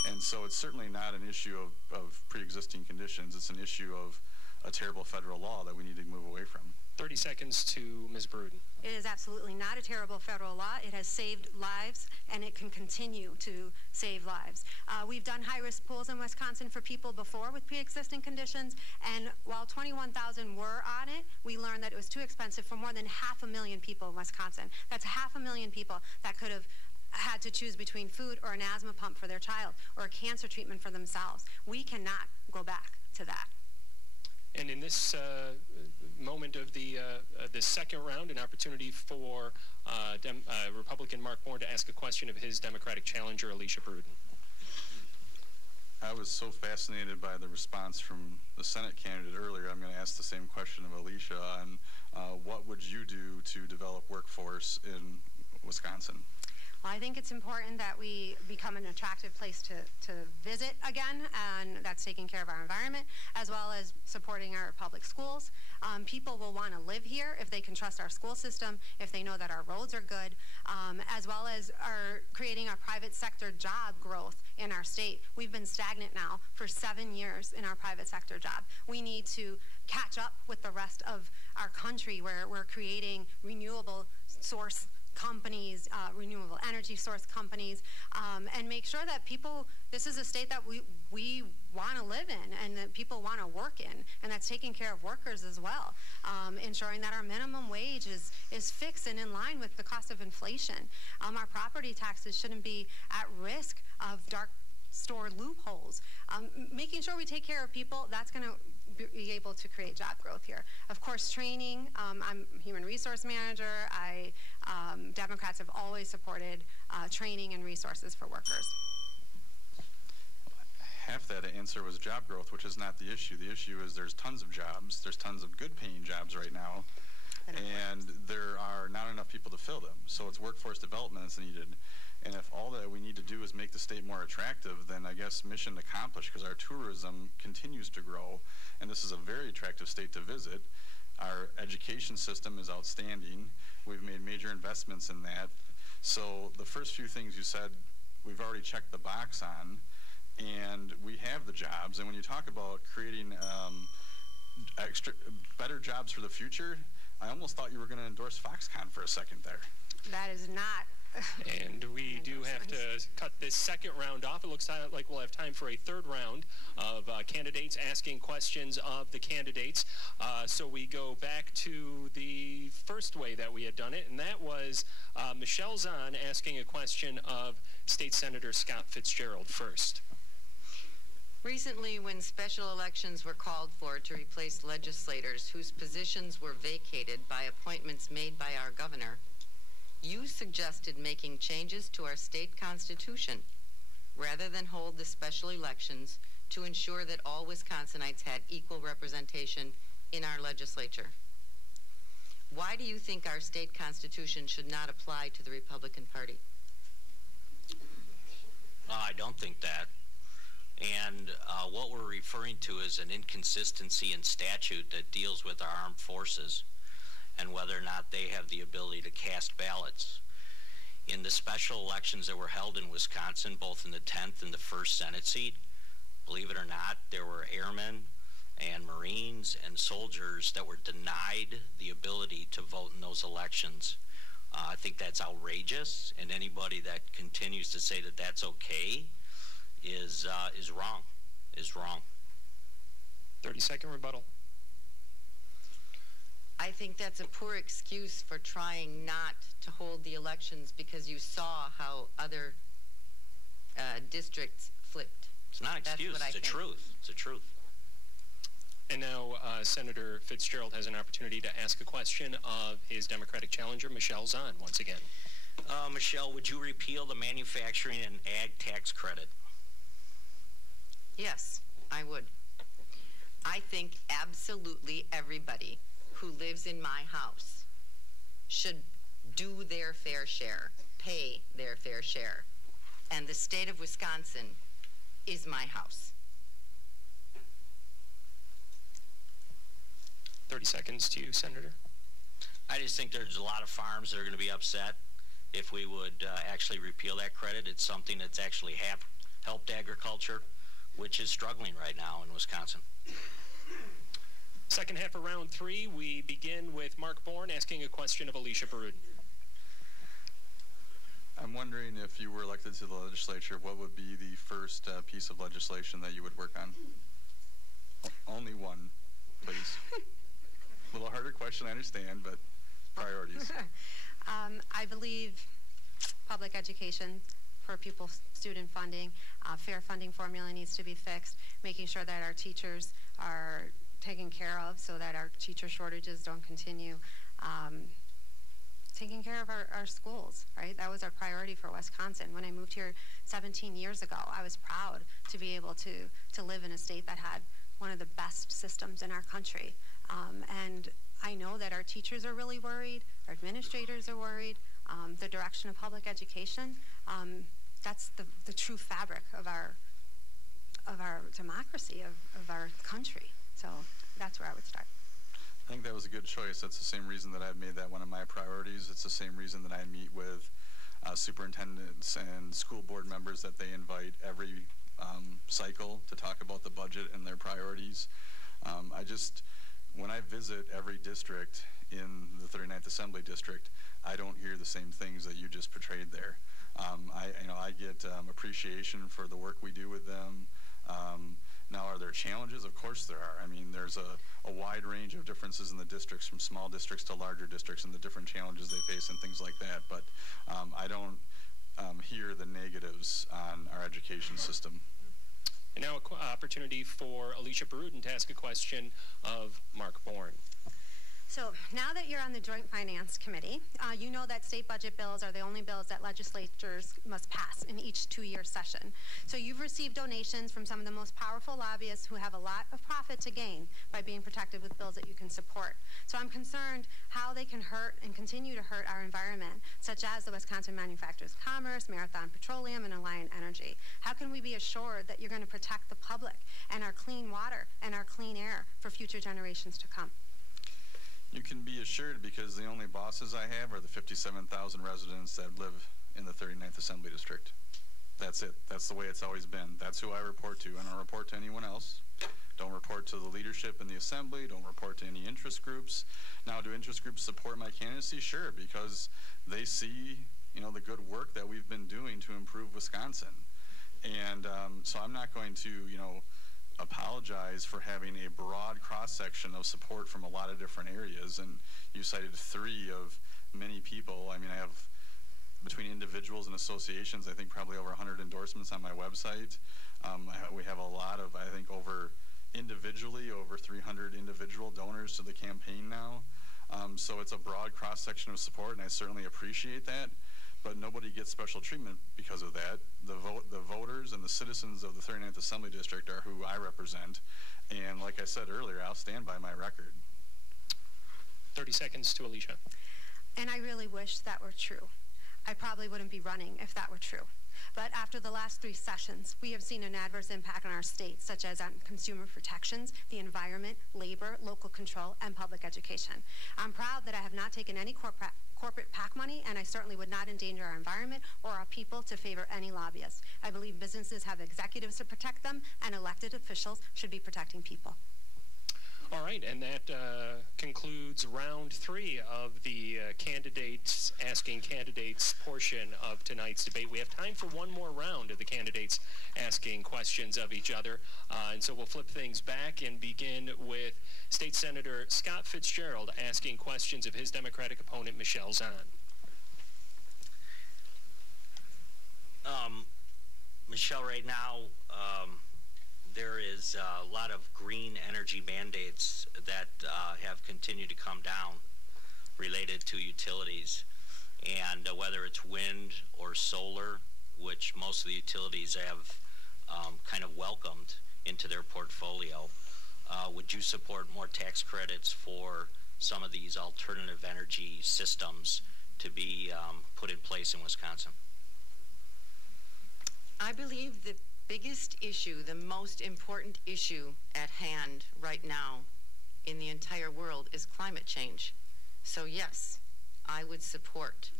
And so it's certainly not an issue of pre-existing conditions. It's an issue of a terrible federal law that we need to move away from. 30 seconds to Ms. Barudin. It is absolutely not a terrible federal law. It has saved lives, and it can continue to save lives. We've done high-risk pools in Wisconsin for people before with pre-existing conditions, and while 21,000 were on it, we learned that it was too expensive for more than 500,000 people in Wisconsin. That's 500,000 people that could have had to choose between food or an asthma pump for their child or a cancer treatment for themselves. We cannot go back to that. And in this moment of the second round, an opportunity for Republican Mark Bourne to ask a question of his Democratic challenger, Alicia Barudin. I was so fascinated by the response from the Senate candidate earlier. I'm going to ask the same question of Alicia on what would you do to develop workforce in Wisconsin? Well, I think it's important that we become an attractive place to visit again, and that's taking care of our environment, as well as supporting our public schools. People will want to live here if they can trust our school system, if they know that our roads are good, as well as creating our private sector job growth in our state. We've been stagnant now for 7 years in our private sector job. We need to catch up with the rest of our country where we're creating renewable source companies, renewable energy source companies, and make sure that people, this is a state that we want to live in and that people want to work in, and that's taking care of workers as well, ensuring that our minimum wage is fixed and in line with the cost of inflation. Our property taxes shouldn't be at risk of dark store loopholes. Making sure we take care of people, that's going to be able to create job growth here. Of course, training. I'm a human resource manager. Democrats have always supported training and resources for workers. Half that answer was job growth, which is not the issue. The issue is there's tons of jobs. There's tons of good paying jobs right now, and there are not enough people to fill them. So it's workforce development that's needed. And if all that we need to do is make the state more attractive, then I guess mission accomplished, because our tourism continues to grow, and this is a very attractive state to visit. Our education system is outstanding. We've made major investments in that. So the first few things you said, we've already checked the box on, and we have the jobs. And when you talk about creating better jobs for the future, I almost thought you were going to endorse Foxconn for a second there. That is not And we do have to cut this second round off. It looks like we'll have time for a third round of candidates asking questions of the candidates. So we go back to the first way that we had done it, and that was Michelle Zahn asking a question of State Senator Scott Fitzgerald first. Recently, when special elections were called for to replace legislators whose positions were vacated by appointments made by our governor, you suggested making changes to our state constitution rather than hold the special elections to ensure that all Wisconsinites had equal representation in our legislature. Why do you think our state constitution should not apply to the Republican Party? I don't think that. And what we're referring to is an inconsistency in statute that deals with our armed forces and whether or not they have the ability to cast ballots. In the special elections that were held in Wisconsin, both in the 10th and the 1st Senate seat, believe it or not, there were airmen and Marines and soldiers that were denied the ability to vote in those elections. I think that's outrageous, and anybody that continues to say that that's okay is wrong. 30-second rebuttal. I think that's a poor excuse for trying not to hold the elections because you saw how other districts flipped. It's not an excuse, it's a truth. It's a truth. And now Senator Fitzgerald has an opportunity to ask a question of his Democratic challenger, Michelle Zahn, once again. Michelle, would you repeal the manufacturing and ag tax credit? Yes, I would. I think absolutely everybody who lives in my house should do their fair share, pay their fair share. And the state of Wisconsin is my house. 30 seconds to you, Senator. I just think there's a lot of farms that are going to be upset if we would actually repeal that credit. It's something that's actually helped agriculture, which is struggling right now in Wisconsin. Second half of round 3, we begin with Mark Bourne asking a question of Alicia Baruden. I'm wondering if you were elected to the legislature, what would be the first piece of legislation that you would work on? Only one, please. A little harder question, I understand, but priorities. I believe public education for pupil student funding, fair funding formula needs to be fixed, making sure that our teachers are taken care of so that our teacher shortages don't continue, taking care of our schools, right? That was our priority for Wisconsin. When I moved here 17 years ago, I was proud to be able to live in a state that had one of the best systems in our country. And I know that our teachers are really worried, our administrators are worried, the direction of public education, that's the true fabric of our democracy, of our country. So that's where I would start. I think that was a good choice. That's the same reason that I've made that one of my priorities. It's the same reason that I meet with superintendents and school board members that they invite every cycle to talk about the budget and their priorities. When I visit every district in the 39th Assembly District, I don't hear the same things that you just portrayed there. I get appreciation for the work we do with them. Now, are there challenges? Of course there are. I mean, there's a wide range of differences in the districts, from small districts to larger districts, and the different challenges they face and things like that. But I don't hear the negatives on our education system. And now an opportunity for Alicia Baruden to ask a question of Mark Bourne. So now that you're on the Joint Finance Committee, you know that state budget bills are the only bills that legislatures must pass in each 2-year session. So you've received donations from some of the most powerful lobbyists who have a lot of profit to gain by being protected with bills that you can support. So I'm concerned how they can hurt and continue to hurt our environment, such as the Wisconsin Manufacturers Commerce, Marathon Petroleum, and Alliant Energy. How can we be assured that you're going to protect the public and our clean water and our clean air for future generations to come? You can be assured because the only bosses I have are the 57,000 residents that live in the 39th Assembly District. That's it. That's the way it's always been. That's who I report to. I don't report to anyone else. Don't report to the leadership in the Assembly. Don't report to any interest groups. Now, do interest groups support my candidacy? Sure, because they see the good work that we've been doing to improve Wisconsin. And so I'm not going to, apologize for having a broad cross-section of support from a lot of different areas. And you cited 3 of many people. I mean, I have, between individuals and associations, I think probably over 100 endorsements on my website. We have a lot of, I think, individually, over 300 individual donors to the campaign now. So it's a broad cross-section of support, and I certainly appreciate that. But nobody gets special treatment because of that. The voters and the citizens of the 39th Assembly District are who I represent. And like I said earlier, I'll stand by my record. 30 seconds to Alicia. And I really wish that were true. I probably wouldn't be running if that were true. But after the last 3 sessions, we have seen an adverse impact on our state, such as on consumer protections, the environment, labor, local control, and public education. I'm proud that I have not taken any corporate PAC money, and I certainly would not endanger our environment or our people to favor any lobbyists. I believe businesses have executives to protect them, and elected officials should be protecting people. All right, and that concludes round 3 of the candidates asking candidates portion of tonight's debate. We have time for one more round of the candidates asking questions of each other, and so we'll flip things back and begin with State Senator Scott Fitzgerald asking questions of his Democratic opponent, Michelle Zahn. Michelle, right now, there is a lot of green energy mandates that have continued to come down related to utilities. And whether it's wind or solar, which most of the utilities have kind of welcomed into their portfolio, would you support more tax credits for some of these alternative energy systems to be put in place in Wisconsin? I believe the biggest issue, the most important issue at hand right now in the entire world is climate change. So yes, I would support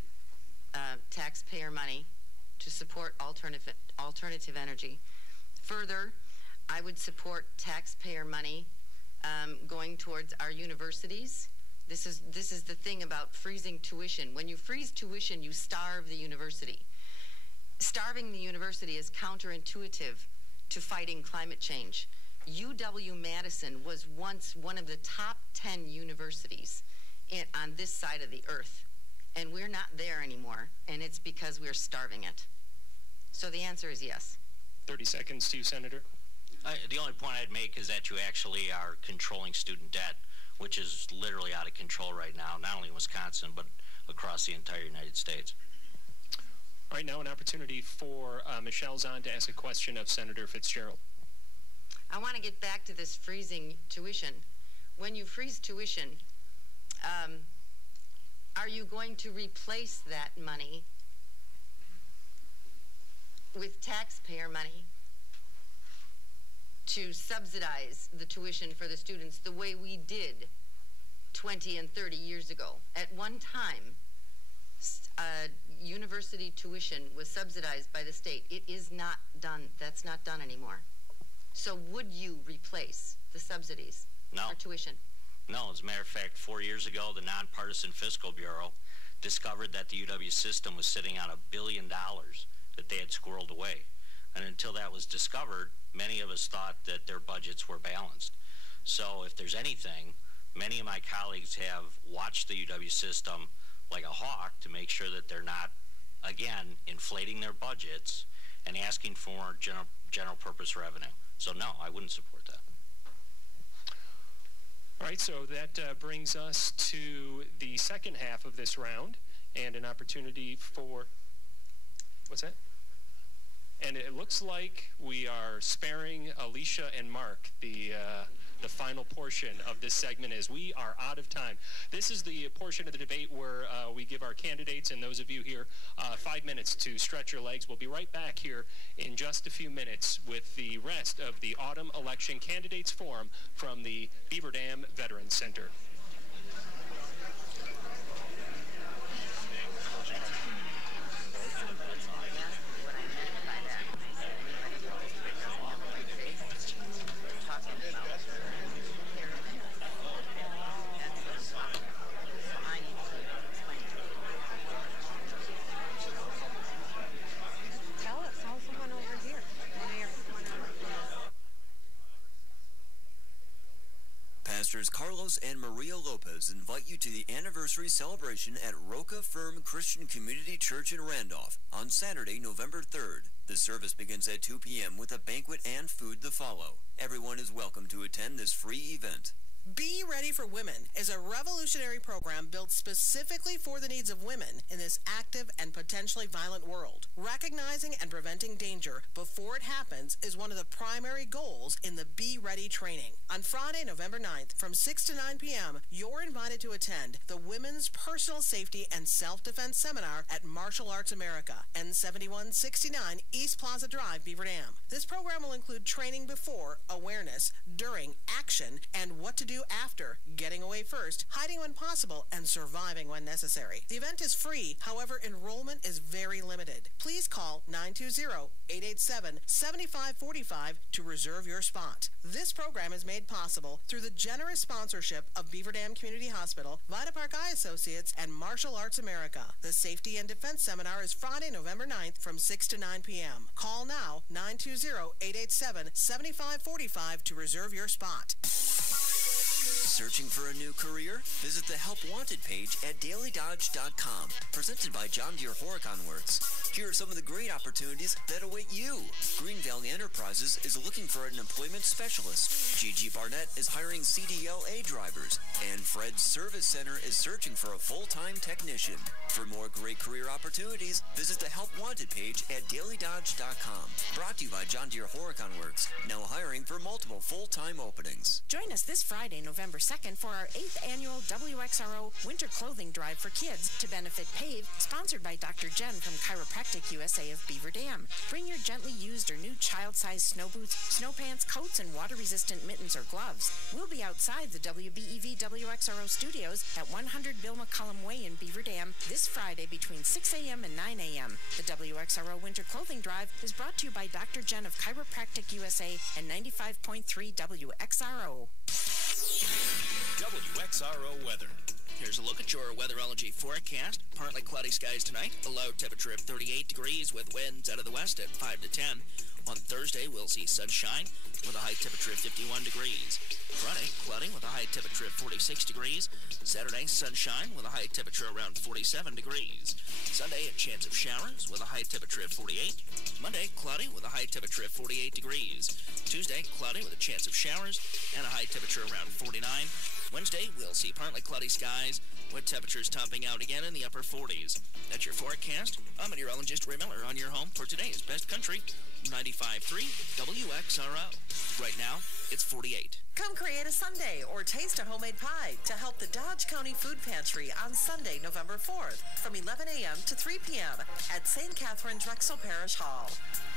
taxpayer money to support alternative energy. Further, I would support taxpayer money going towards our universities. This is the thing about freezing tuition. When you freeze tuition, you starve the university. Starving the university is counterintuitive to fighting climate change. UW-Madison was once one of the top 10 universities on this side of the earth, and we're not there anymore, and it's because we're starving it. So the answer is yes. 30 seconds to you, Senator. The only point I'd make is that you actually are controlling student debt, which is literally out of control right now, not only in Wisconsin, but across the entire United States. All right, now an opportunity for Michelle Zahn to ask a question of Senator Fitzgerald. I want to get back to this freezing tuition. When you freeze tuition, are you going to replace that money with taxpayer money to subsidize the tuition for the students the way we did 20 and 30 years ago? At one time, university tuition was subsidized by the state. It is not done. That's not done anymore. So would you replace the subsidies for tuition? No. As a matter of fact, 4 years ago, the Nonpartisan Fiscal Bureau discovered that the UW system was sitting on $1 billion that they had squirreled away. And until that was discovered, many of us thought that their budgets were balanced. So if there's anything, many of my colleagues have watched the UW system like a hawk to make sure that they're not, again, inflating their budgets and asking for more general purpose revenue. So no, I wouldn't support that. All right, so that brings us to the second half of this round and an opportunity for, what's that? And it looks like we are sparing Alicia and Mark the final portion of this segment as we are out of time. This is the portion of the debate where we give our candidates and those of you here 5 minutes to stretch your legs. We'll be right back here in just a few minutes with the rest of the Autumn Election Candidates Forum from the Beaver Dam Veterans Center. Pastors Carlos and Maria Lopez invite you to the anniversary celebration at Roca Firm Christian Community Church in Randolph on Saturday, November 3rd. The service begins at 2 p.m. with a banquet and food to follow. Everyone is welcome to attend this free event. Be Ready for Women is a revolutionary program built specifically for the needs of women in this active and potentially violent world. Recognizing and preventing danger before it happens is one of the primary goals in the Be Ready training. On Friday, November 9th, from 6 to 9 p.m., you're invited to attend the Women's Personal Safety and Self-Defense Seminar at Martial Arts America, N7169 East Plaza Drive, Beaver Dam. This program will include training before, awareness, during, action, and what to do after, getting away first, hiding when possible, and surviving when necessary. The event is free, however, enrollment is very limited. Please call 920-887-7545 to reserve your spot. This program is made possible through the generous sponsorship of Beaver Dam Community Hospital, Vita Park Eye Associates, and Martial Arts America. The Safety and Defense Seminar is Friday, November 9th from 6 to 9 p.m. Call now, 920-887-7545 to reserve your spot. Searching for a new career? Visit the Help Wanted page at dailydodge.com. Presented by John Deere Horicon Works. Here are some of the great opportunities that await you. Green Valley Enterprises is looking for an employment specialist. G.G. Barnett is hiring CDLA drivers. And Fred's Service Center is searching for a full-time technician. For more great career opportunities, visit the Help Wanted page at dailydodge.com. Brought to you by John Deere Horicon Works. Now hiring for multiple full-time openings. Join us this Friday, November 2nd for our 8th annual WXRO Winter Clothing Drive for Kids to benefit PAVE, sponsored by Dr. Jen from Chiropractic USA of Beaver Dam. Bring your gently used or new child-sized snow boots, snow pants, coats, and water-resistant mittens or gloves. We'll be outside the WBEV WXRO studios at 100 Bill McCullum Way in Beaver Dam this Friday between 6 a.m. and 9 a.m. The WXRO Winter Clothing Drive is brought to you by Dr. Jen of Chiropractic USA and 95.3 WXRO. WXRO weather. Here's a look at your weatherology forecast. Partly cloudy skies tonight. A low temperature of 38 degrees with winds out of the west at 5 to 10. On Thursday, we'll see sunshine with a high temperature of 51 degrees. Friday, cloudy with a high temperature of 46 degrees. Saturday, sunshine with a high temperature around 47 degrees. Sunday, a chance of showers with a high temperature of 48. Monday, cloudy with a high temperature of 48 degrees. Tuesday, cloudy with a chance of showers and a high temperature around 49. Wednesday, we'll see partly cloudy skies with temperatures topping out again in the upper 40s. That's your forecast. I'm meteorologist Ray Miller on your home for today's Best Country, 95.3 WXRO. Right now, it's 48. Come create a sundae or taste a homemade pie to help the Dodge County Food Pantry on Sunday, November 4th from 11 a.m. to 3 p.m. at St. Catherine Drexel Parish Hall.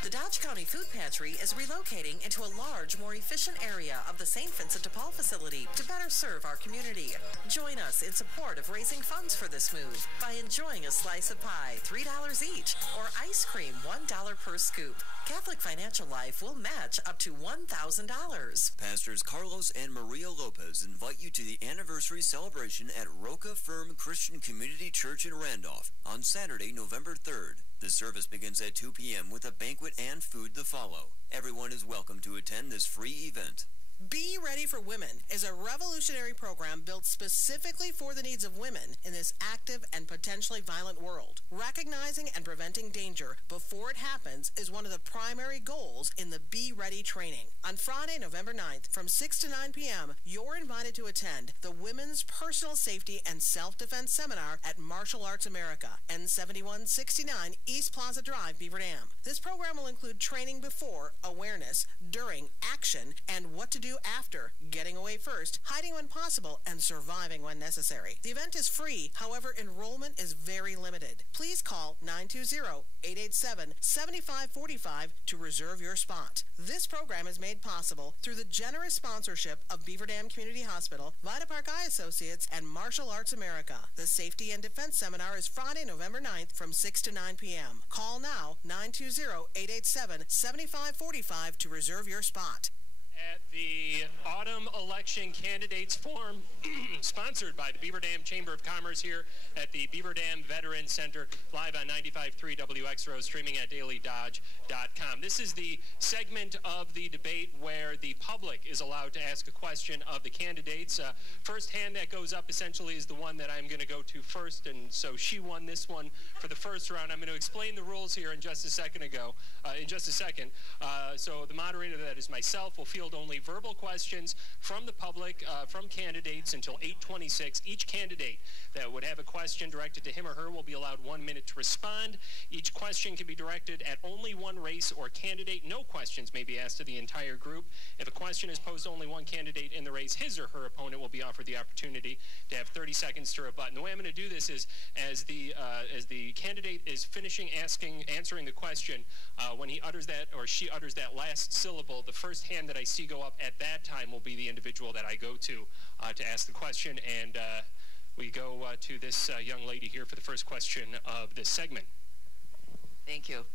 The Dodge County Food Pantry is relocating into a large, more efficient area of the St. Vincent de Paul facility to better serve our community. Join us in support of raising funds for this move by enjoying a slice of pie, $3 each, or ice cream, $1 per scoop. Catholic Financial Life will match up to $1,000. Pastors Carlos and Maria Lopez invite you to the anniversary celebration at Roca Firm Christian Community Church in Randolph on Saturday, November 3rd. The service begins at 2 p.m. with a banquet and food to follow. Everyone is welcome to attend this free event. Be Ready for Women is a revolutionary program built specifically for the needs of women in this active and potentially violent world. Recognizing and preventing danger before it happens is one of the primary goals in the Be Ready training. On Friday, November 9th, from 6 to 9 p.m., you're invited to attend the Women's Personal Safety and Self-Defense Seminar at Martial Arts America, N7169 East Plaza Drive, Beaver Dam. This program will include training before, awareness, during, action, and what to do after, getting away first, hiding when possible, and surviving when necessary. The event is free, however, enrollment is very limited. Please call 920-887-7545 to reserve your spot. This program is made possible through the generous sponsorship of Beaver Dam Community Hospital, Vita Park Eye Associates, and Martial Arts America. The Safety and Defense Seminar is Friday, November 9th from 6 to 9 p.m. Call now, 920-887-7545 to reserve your spot. At the Autumn Election Candidates Forum, sponsored by the Beaver Dam Chamber of Commerce here at the Beaver Dam Veteran Center, live on 95.3 WXRO, streaming at dailydodge.com. This is the segment of the debate where the public is allowed to ask a question of the candidates. First hand that goes up essentially is the one that I'm going to go to first, and so she won this one for the first round. I'm going to explain the rules here in just a second. So the moderator, that is myself, will field only verbal questions from the public, from candidates until 8:26. Each candidate that would have a question directed to him or her will be allowed 1 minute to respond. Each question can be directed at only one race or candidate. No questions may be asked to the entire group. If a question is posed to only one candidate in the race, his or her opponent will be offered the opportunity to have 30 seconds to rebut. And the way I'm going to do this is, as the candidate is finishing answering the question, when he utters that or she utters that last syllable, the first hand that I see go up at that time will be the individual that I go to ask the question. And we go to this young lady here for the first question of this segment. Thank you.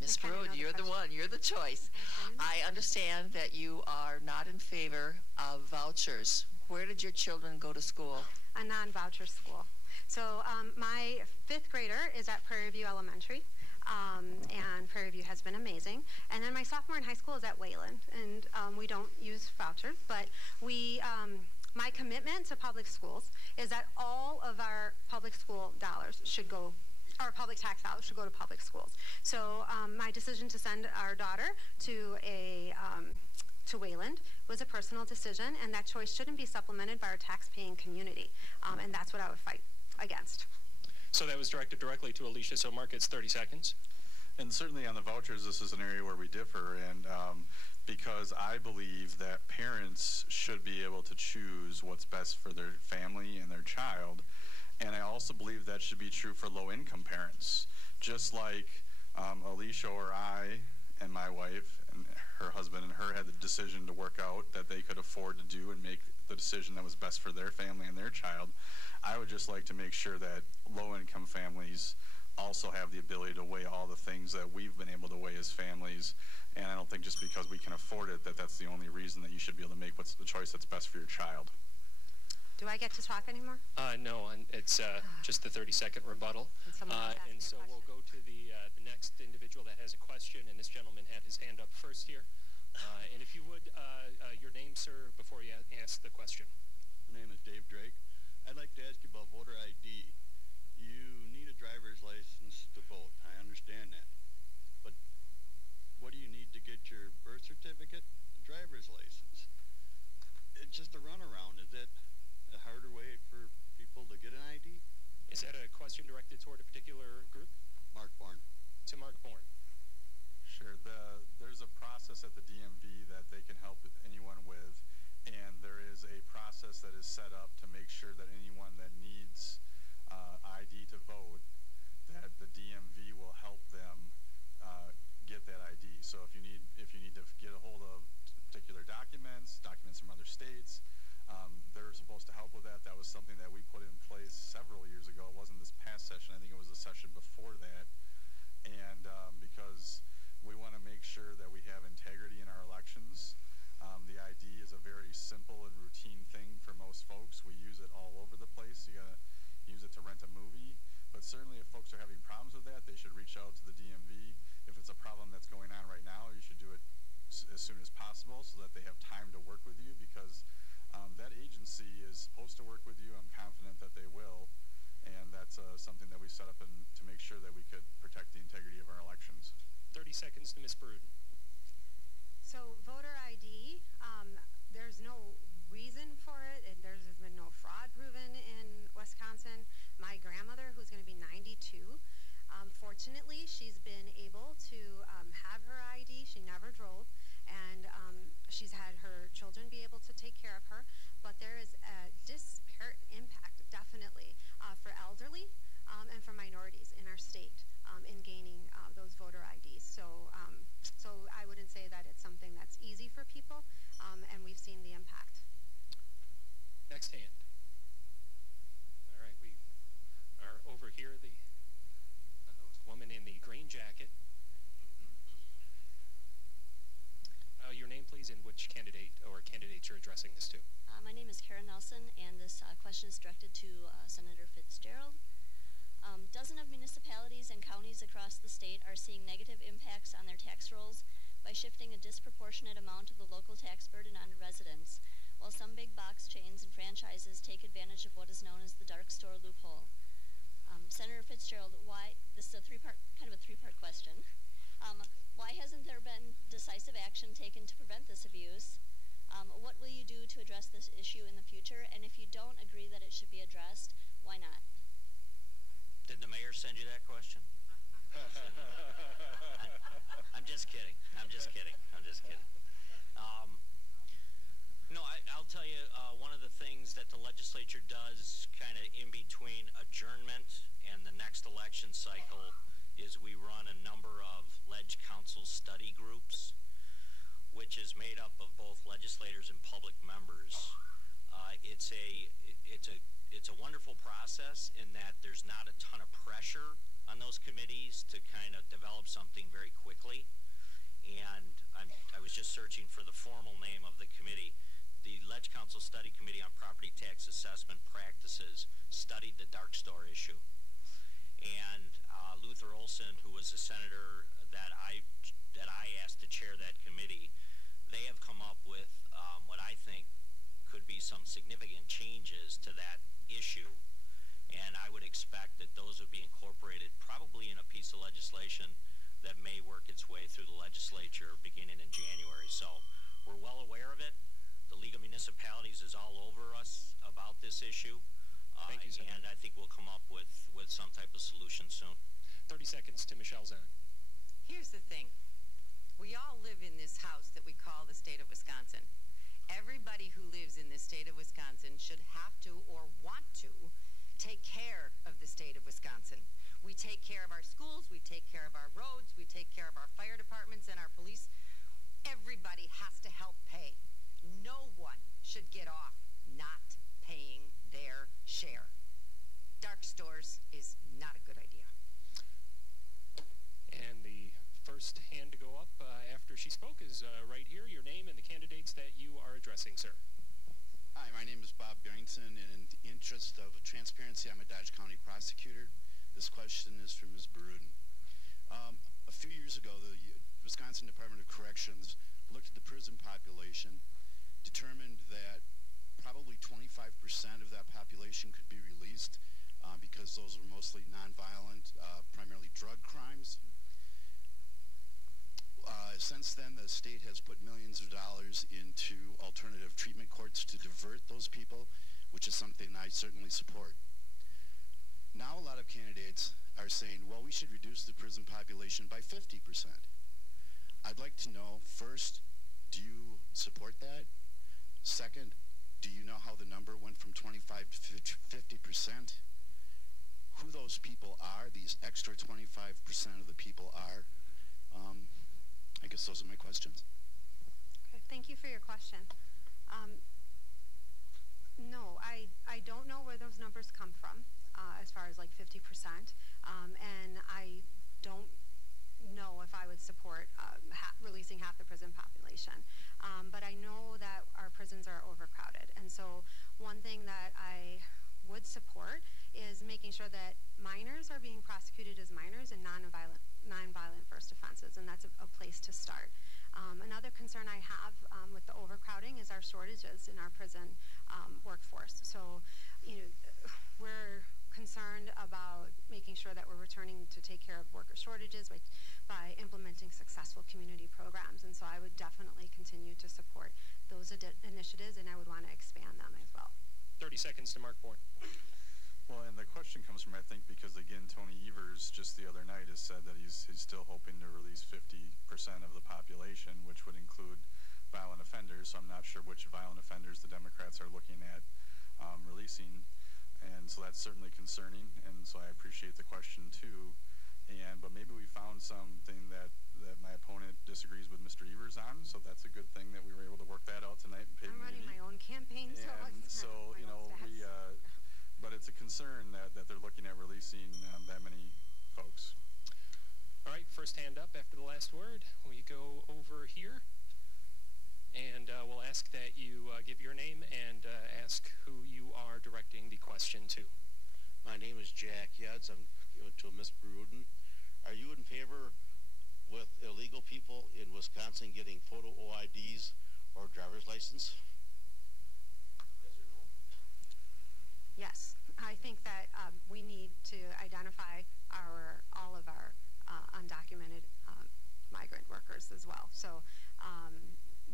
Ms. Brood, you're the one. You're the choice. I understand that you are not in favor of vouchers. Where did your children go to school? A non-voucher school. So my 5th grader is at Prairie View Elementary. And Prairie View has been amazing. And then my sophomore in high school is at Wayland, and we don't use vouchers, but my commitment to public schools is that all of our public school dollars should go, our public tax dollars should go to public schools. So my decision to send our daughter to Wayland was a personal decision, and that choice shouldn't be supplemented by our tax-paying community, and that's what I would fight against. So that was directed directly to Alicia, so Mark gets 30 seconds. And certainly on the vouchers, this is an area where we differ, and because I believe that parents should be able to choose what's best for their family and their child, and I also believe that should be true for low-income parents. Just like Alicia or I and my wife and her husband and her had the decision to work out that they could afford to do and make the decision that was best for their family and their child, I would just like to make sure that low-income families also have the ability to weigh all the things that we've been able to weigh as families. And I don't think just because we can afford it that that's the only reason that you should be able to make what's the choice that's best for your child. Do I get to talk anymore? No, and it's just the 30-second rebuttal. And so we'll go to the next individual that has a question, and this gentleman had his hand up first here. And if you would, your name, sir, before you ask the question. My name is Dave Drake. I'd like to ask you about voter ID. You need a driver's license to vote. I understand that. But what do you need to get your birth certificate? A driver's license. It's just a runaround. Is that a harder way for people to get an ID? Is that a question directed toward a particular group? Mark Bourne. To Mark Bourne. Sure. There's a process at the DMV that they can help anyone with, and there is a process that is set up to make sure that anyone that needs ID to vote, that the DMV will help them get that ID. So if you need to get a hold of particular documents from other states, they're supposed to help with that. That was something that we put in place several years ago. It wasn't this past session. I think it was the session before that. And because we want to make sure that we have integrity in our elections, the ID is a very simple and routine thing for most folks. We use it all over the place. You gotta use it to rent a movie. But certainly if folks are having problems with that, they should reach out to the DMV. If it's a problem that's going on right now, you should do it as soon as possible so that they have time to work with you, because that agency is supposed to work with you. I'm confident that they will, and that's something that we set up to make sure that we could protect the integrity of our elections. 30 seconds to Ms. Brood. So voter ID, there's no reason for it, and there's been no fraud proven in Wisconsin. My grandmother, who's going to be 92, fortunately, she's been able to have her ID. She never drove, and she's had her children be able to take care of her. But there is a disparate impact, definitely, for elderly and for minorities in our state in gaining those voter IDs. So I wouldn't say that it's something that's easy for people, and we've seen the impact. Next hand. All right, we are over here. The woman in the green jacket. shifting a disproportionate amount of the local tax burden onto residents, while some big box chains and franchises take advantage of what is known as the dark store loophole. Senator Fitzgerald, why, this is a kind of a three-part question. Why hasn't there been decisive action taken to prevent this abuse? What will you do to address this issue in the future? And if you don't agree that it should be addressed, why not? Did the mayor send you that question? I'm just kidding. I'm just kidding. I'm just kidding. No, I'll tell you, one of the things that the legislature does kind of in between adjournment and the next election cycle is we run a number of ledge council study groups, which is made up of both legislators and public members. It's a wonderful process in that there's not a ton of pressure on those committees to kind of develop something very quickly. And I was just searching for the formal name of the committee. The Ledge Council Study Committee on Property Tax Assessment Practices studied the dark store issue. And Luther Olson, who was a senator that I asked to chair that committee, they have come up with what I think could be some significant changes to that issue. And I would expect that those would be incorporated probably in a piece of legislation that may work its way through the legislature beginning in January. So we're well aware of it. The League of Municipalities is all over us about this issue. Thank you, Senator. And I think we'll come up with some type of solution soon. 30 seconds to Michelle Zahn. Here's the thing. We all live in this house that we call the state of Wisconsin. Everybody who lives in the state of Wisconsin should have to or want to take care of the state of Wisconsin. We take care of our schools, we take care of our roads, we take care of our fire departments and our police. Everybody has to help pay. No one should get off not paying their share. Dark stores is not a good idea. And the first hand to go up after she spoke is right here. Your name and the candidates that you are addressing, sir. Hi, my name is Bob Barrington, and in the interest of transparency, I'm a Dodge County prosecutor. This question is for Ms. Baruden. A few years ago, the Wisconsin Department of Corrections looked at the prison population, determined that probably 25% of that population could be released because those were mostly nonviolent, primarily drug crimes. Since then, the state has put millions of dollars into alternative treatment courts to divert those people, which is something I certainly support. Now a lot of candidates are saying, well, we should reduce the prison population by 50%. I'd like to know, first, do you support that? Second, do you know how the number went from 25 to 50%? Who those people are, these extra 25% of the people are? I guess those are my questions. Okay, thank you for your question. No, I don't know where those numbers come from as far as like 50%. And I don't know if I would support releasing half the prison population. But I know that our prisons are overcrowded. And so one thing that I would support is making sure that minors are being prosecuted as minors and non-violent first offenses, and that's a place to start. Another concern I have with the overcrowding is our shortages in our prison workforce. So, we're concerned about making sure that we're returning to take care of worker shortages by implementing successful community programs. And so I would definitely continue to support those initiatives, and I would want to expand them as well. 30 seconds to Mark Bourne. Well, and the question comes from, I think, because, again, Tony Evers just the other night has said that he's still hoping to release 50% of the population, which would include violent offenders. So I'm not sure which violent offenders the Democrats are looking at releasing. And so that's certainly concerning, and so I appreciate the question, too. But maybe we found something that my opponent disagrees with Mr. Evers on, so that's a good thing that we were able to work that out tonight. I'm running my own campaign, so but it's a concern that they're looking at releasing that many folks. All right, first hand up after the last word. We go over here, and we'll ask that you give your name and ask who you are directing the question to. My name is Jack Yetz. I'm to Ms. Baruden. Are you in favor with illegal people in Wisconsin in getting photo OIDs or driver's license? Yes, I think that we need to identify all of our undocumented migrant workers as well. So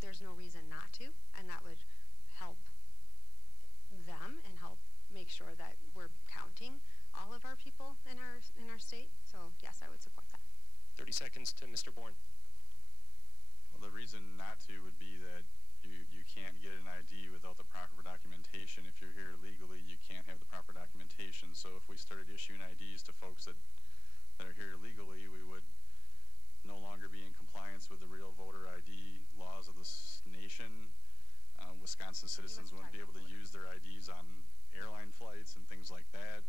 there's no reason not to, and that would help them and help make sure that we're counting all of our people in our state. So yes, I would support that. 30 seconds to Mr. Bourne. Well, the reason not to would be that you can't get an ID without the proper documentation. If you're here legally, you can't have the proper documentation. So if we started issuing IDs to folks that are here legally, we would no longer be in compliance with the real voter ID laws of this nation. Wisconsin citizens wouldn't be able to use their IDs on airline flights and things like that.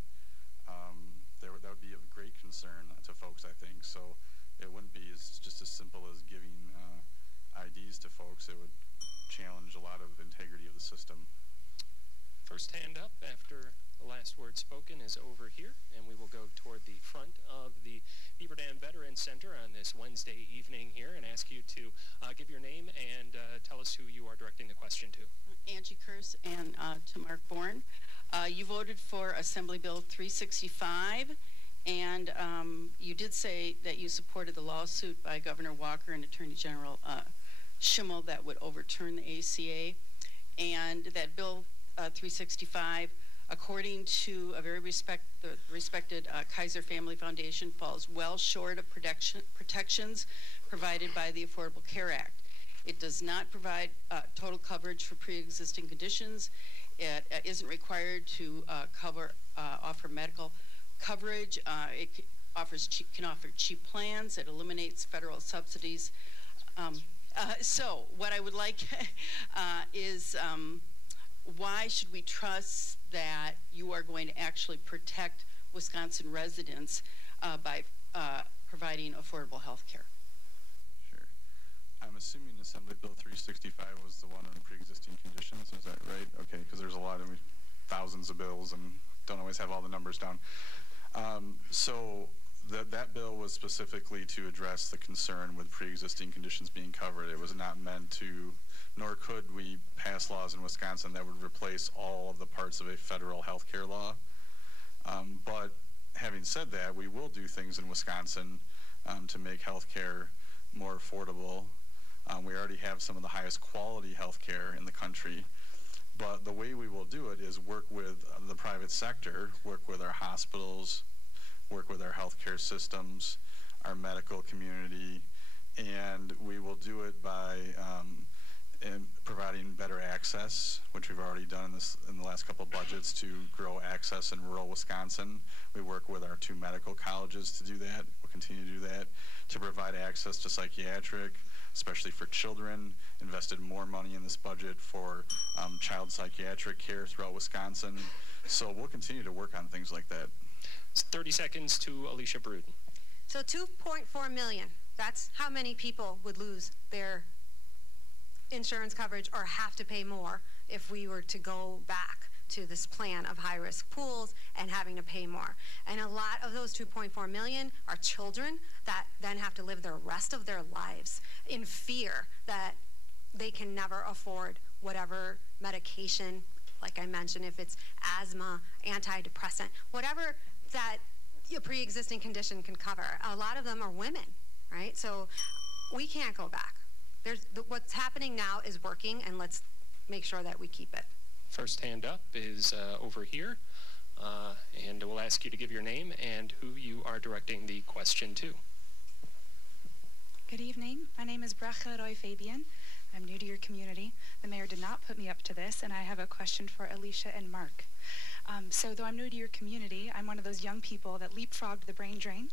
That would be of great concern to folks, I think. So it wouldn't be just as simple as giving IDs to folks. It would challenge a lot of integrity of the system. First hand up after the last word spoken is over here, and we will go toward the front of the Beaver Dam Veterans Center on this Wednesday evening here and ask you to give your name and tell us who you are directing the question to. Angie Kurse and to Mark Bourne. You voted for Assembly Bill 365, and you did say that you supported the lawsuit by Governor Walker and Attorney General Schimmel that would overturn the ACA, and that Bill 365, according to a very respected Kaiser Family Foundation, falls well short of protections provided by the Affordable Care Act. It does not provide total coverage for pre-existing conditions. It isn't required to offer medical coverage. It can offer cheap plans. It eliminates federal subsidies. So what I would like is why should we trust that you are going to actually protect Wisconsin residents by providing affordable health care? Sure. I'm assuming Assembly Bill 365 was the one on pre-existing conditions. Is that right? Okay, because there's a lot of thousands of bills and don't always have all the numbers down. So that bill was specifically to address the concern with pre-existing conditions being covered. It was not meant to, nor could we pass laws in Wisconsin that would replace all of the parts of a federal health care law. But having said that, we will do things in Wisconsin to make health care more affordable. We already have some of the highest quality health care in the country. But the way we will do it is work with the private sector, work with our hospitals, work with our healthcare systems, our medical community, and we will do it by providing better access, which we've already done in the last couple of budgets to grow access in rural Wisconsin. We work with our 2 medical colleges to do that. We'll continue to do that. To provide access to psychiatric, especially for children, invested more money in this budget for child psychiatric care throughout Wisconsin. So we'll continue to work on things like that. 30 seconds to Alicia Bruden. So 2.4 million, that's how many people would lose their insurance coverage or have to pay more if we were to go back to this plan of high-risk pools and having to pay more. And a lot of those 2.4 million are children that then have to live the rest of their lives in fear that they can never afford whatever medication, like I mentioned, if it's asthma, antidepressant, whatever that a pre-existing condition can cover. A lot of them are women, right? So we can't go back. What's happening now is working, and let's make sure that we keep it. First hand up is over here, and we'll ask you to give your name and who you are directing the question to. Good evening. My name is Bracha Roy Fabian. I'm new to your community. The mayor did not put me up to this, and I have a question for Alicia and Mark. So though I'm new to your community, I'm one of those young people that leapfrogged the brain drain.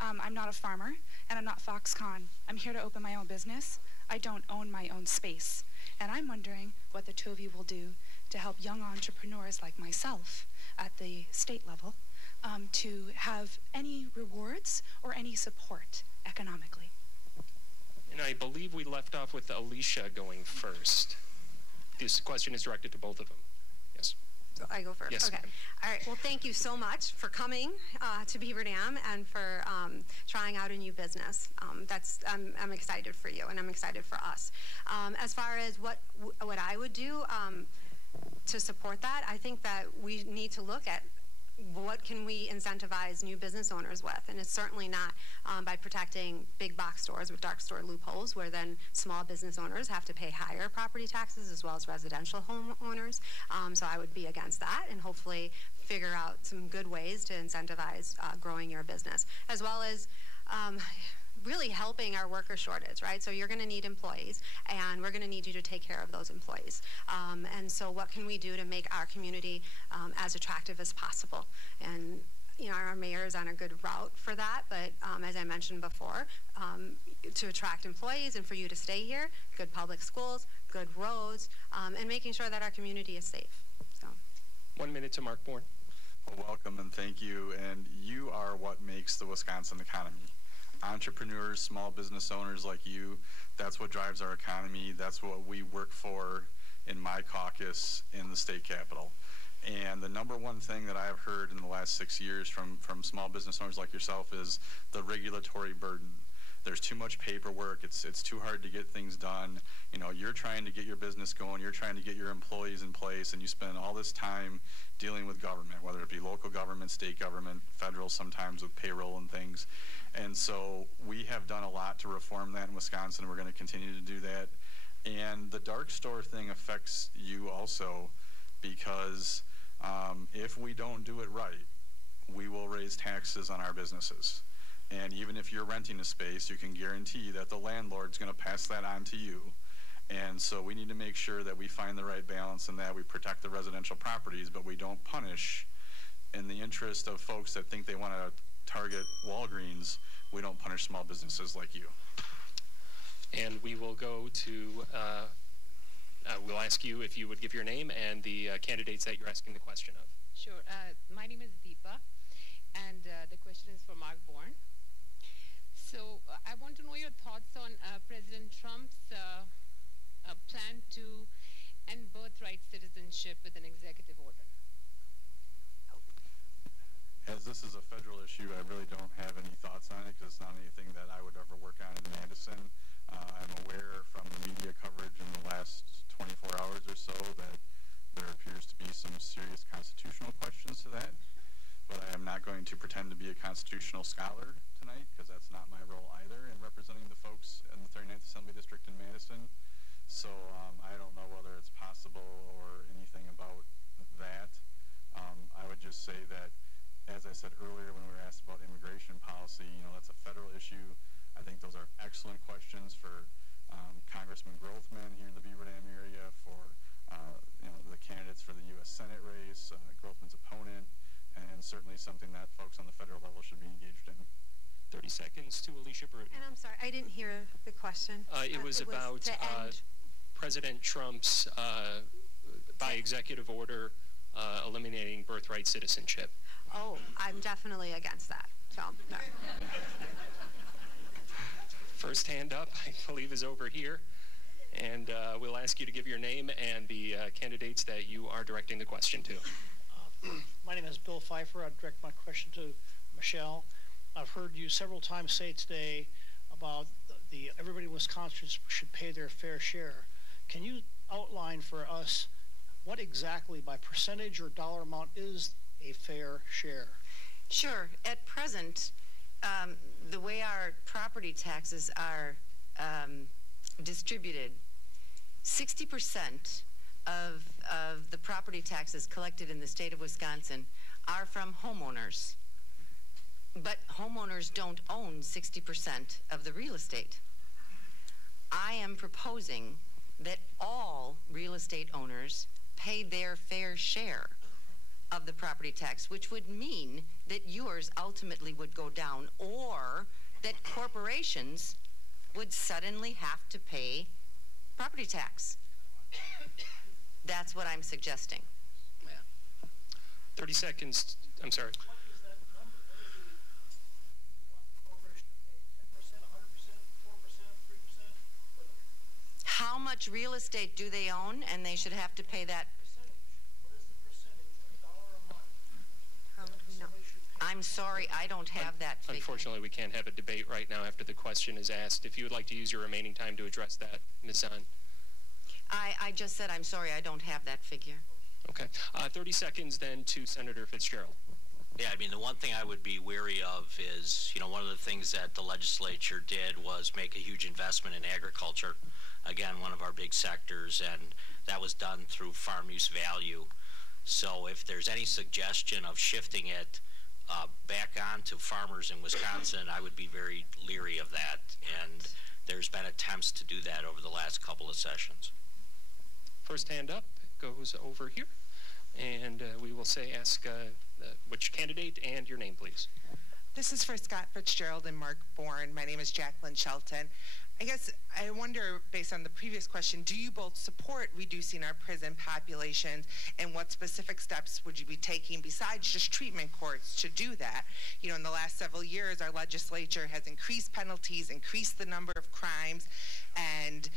I'm not a farmer, and I'm not Foxconn. I'm here to open my own business. I don't own my own space. And I'm wondering what the 2 of you will do to help young entrepreneurs like myself at the state level to have any rewards or any support economically. And I believe we left off with Alicia going first. This question is directed to both of them. Yes. I go first. Yes, okay. All right. Well, thank you so much for coming to Beaver Dam and for trying out a new business. I'm excited for you, and I'm excited for us. As far as what I would do to support that, I think that we need to look at what can we incentivize new business owners with, and it's certainly not by protecting big box stores with dark store loopholes where then small business owners have to pay higher property taxes as well as residential homeowners. So I would be against that and hopefully figure out some good ways to incentivize growing your business, as well as really helping our worker shortage, right? So you're going to need employees, and we're going to need you to take care of those employees. And so what can we do to make our community as attractive as possible? And you know, our mayor is on a good route for that, but as I mentioned before, to attract employees and for you to stay here, good public schools, good roads, and making sure that our community is safe. So. 1 minute to Mark Bourne. Well, welcome and thank you. And you are what makes the Wisconsin economy. Entrepreneurs, small business owners like you, that's what drives our economy. That's what we work for in my caucus in the state capitol. And the number one thing that I have heard in the last 6 years from small business owners like yourself is the regulatory burden. There's too much paperwork. It's too hard to get things done. You know, you're trying to get your business going. You're trying to get your employees in place, and you spend all this time dealing with government, whether it be local government, state government, federal, sometimes with payroll and things. And so we have done a lot to reform that in Wisconsin. We're going to continue to do that. And the dark store thing affects you also because if we don't do it right, we will raise taxes on our businesses. And even if you're renting a space, you can guarantee that the landlord's going to pass that on to you. And so we need to make sure that we find the right balance in that. We protect the residential properties, but we don't punish. In the interest of folks that think they want to target Walgreens, we don't punish small businesses like you. And we will go to, we'll ask you if you would give your name and the candidates that you're asking the question of. Sure. My name is Deepa, and the question is for Mark Bourne. So I want to know your thoughts on President Trump's plan to end birthright citizenship with an executive order. As this is a federal issue, I really don't have any thoughts on it because it's not anything that I would ever work on in Madison. I'm aware from the media coverage in the last 24 hours or so that there appears to be some serious constitutional questions to that. But I am not going to pretend to be a constitutional scholar tonight because that's not my role either in representing the folks in the 39th Assembly District in Madison. So I don't know whether it's possible or anything about that. I would just say that, as I said earlier when we were asked about immigration policy, you know, that's a federal issue. I think those are excellent questions for Congressman Grothman here in the Beaver Dam area, for you know, the candidates for the U.S. Senate race, Grothman's opponent, and certainly something that folks on the federal level should be engaged in. 30 seconds to Alicia Bruton. And I'm sorry, I didn't hear the question. It was about President Trump's, by executive order, eliminating birthright citizenship. Oh, I'm definitely against that. So, no. First hand up, I believe, is over here. And we'll ask you to give your name and the candidates that you are directing the question to. My name is Bill Pfeiffer. I direct my question to Michelle. I've heard you several times say today about everybody in Wisconsin should pay their fair share. Can you outline for us what exactly, by percentage or dollar amount, is a fair share? Sure. At present, the way our property taxes are distributed, 60% of the property taxes collected in the state of Wisconsin are from homeowners. But homeowners don't own 60% of the real estate. I am proposing that all real estate owners pay their fair share of the property tax, which would mean that yours ultimately would go down, or that corporations would suddenly have to pay property tax. That's what I'm suggesting. 30 seconds. I'm sorry. How much real estate do they own, and they should have to pay that? I'm sorry, I don't have that figure. Unfortunately, we can't have a debate right now after the question is asked. If you would like to use your remaining time to address that, Ms. Zahn. I just said I'm sorry, I don't have that figure. Okay. 30 seconds then to Senator Fitzgerald. Yeah, I mean, the one thing I would be wary of is, you know, one of the things that the legislature did was make a huge investment in agriculture. Again, one of our big sectors, and that was done through farm use value. So if there's any suggestion of shifting it back on to farmers in Wisconsin, I would be very leery of that. And there's been attempts to do that over the last couple of sessions. First hand up goes over here. And we will ask which candidate and your name, please. This is for Scott Fitzgerald and Mark Bourne. My name is Jacqueline Shelton. I guess I wonder, based on the previous question, do you both support reducing our prison population, and what specific steps would you be taking besides just treatment courts to do that? You know, in the last several years, our legislature has increased penalties, increased the number of crimes, and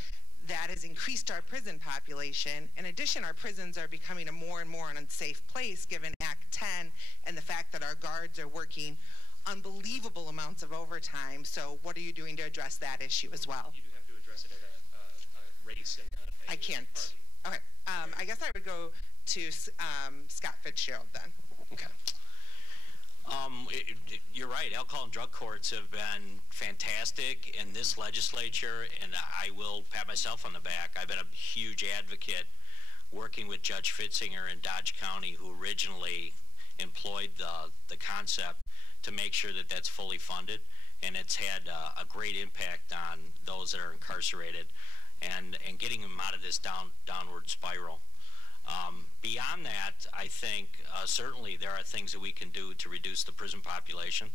that has increased our prison population. In addition, our prisons are becoming a more and more unsafe place given Act 10 and the fact that our guards are working unbelievable amounts of overtime. So what are you doing to address that issue as well? You do have to address it at a race and not a I can't. party. Okay. I guess I would go to Scott Fitzgerald then. Okay. You're right. Alcohol and drug courts have been fantastic in this legislature, and I will pat myself on the back. I've been a huge advocate working with Judge Fitzinger in Dodge County, who originally employed the concept to make sure that that's fully funded, and it's had a great impact on those that are incarcerated and getting them out of this downward spiral. Beyond that, I think certainly there are things that we can do to reduce the prison population.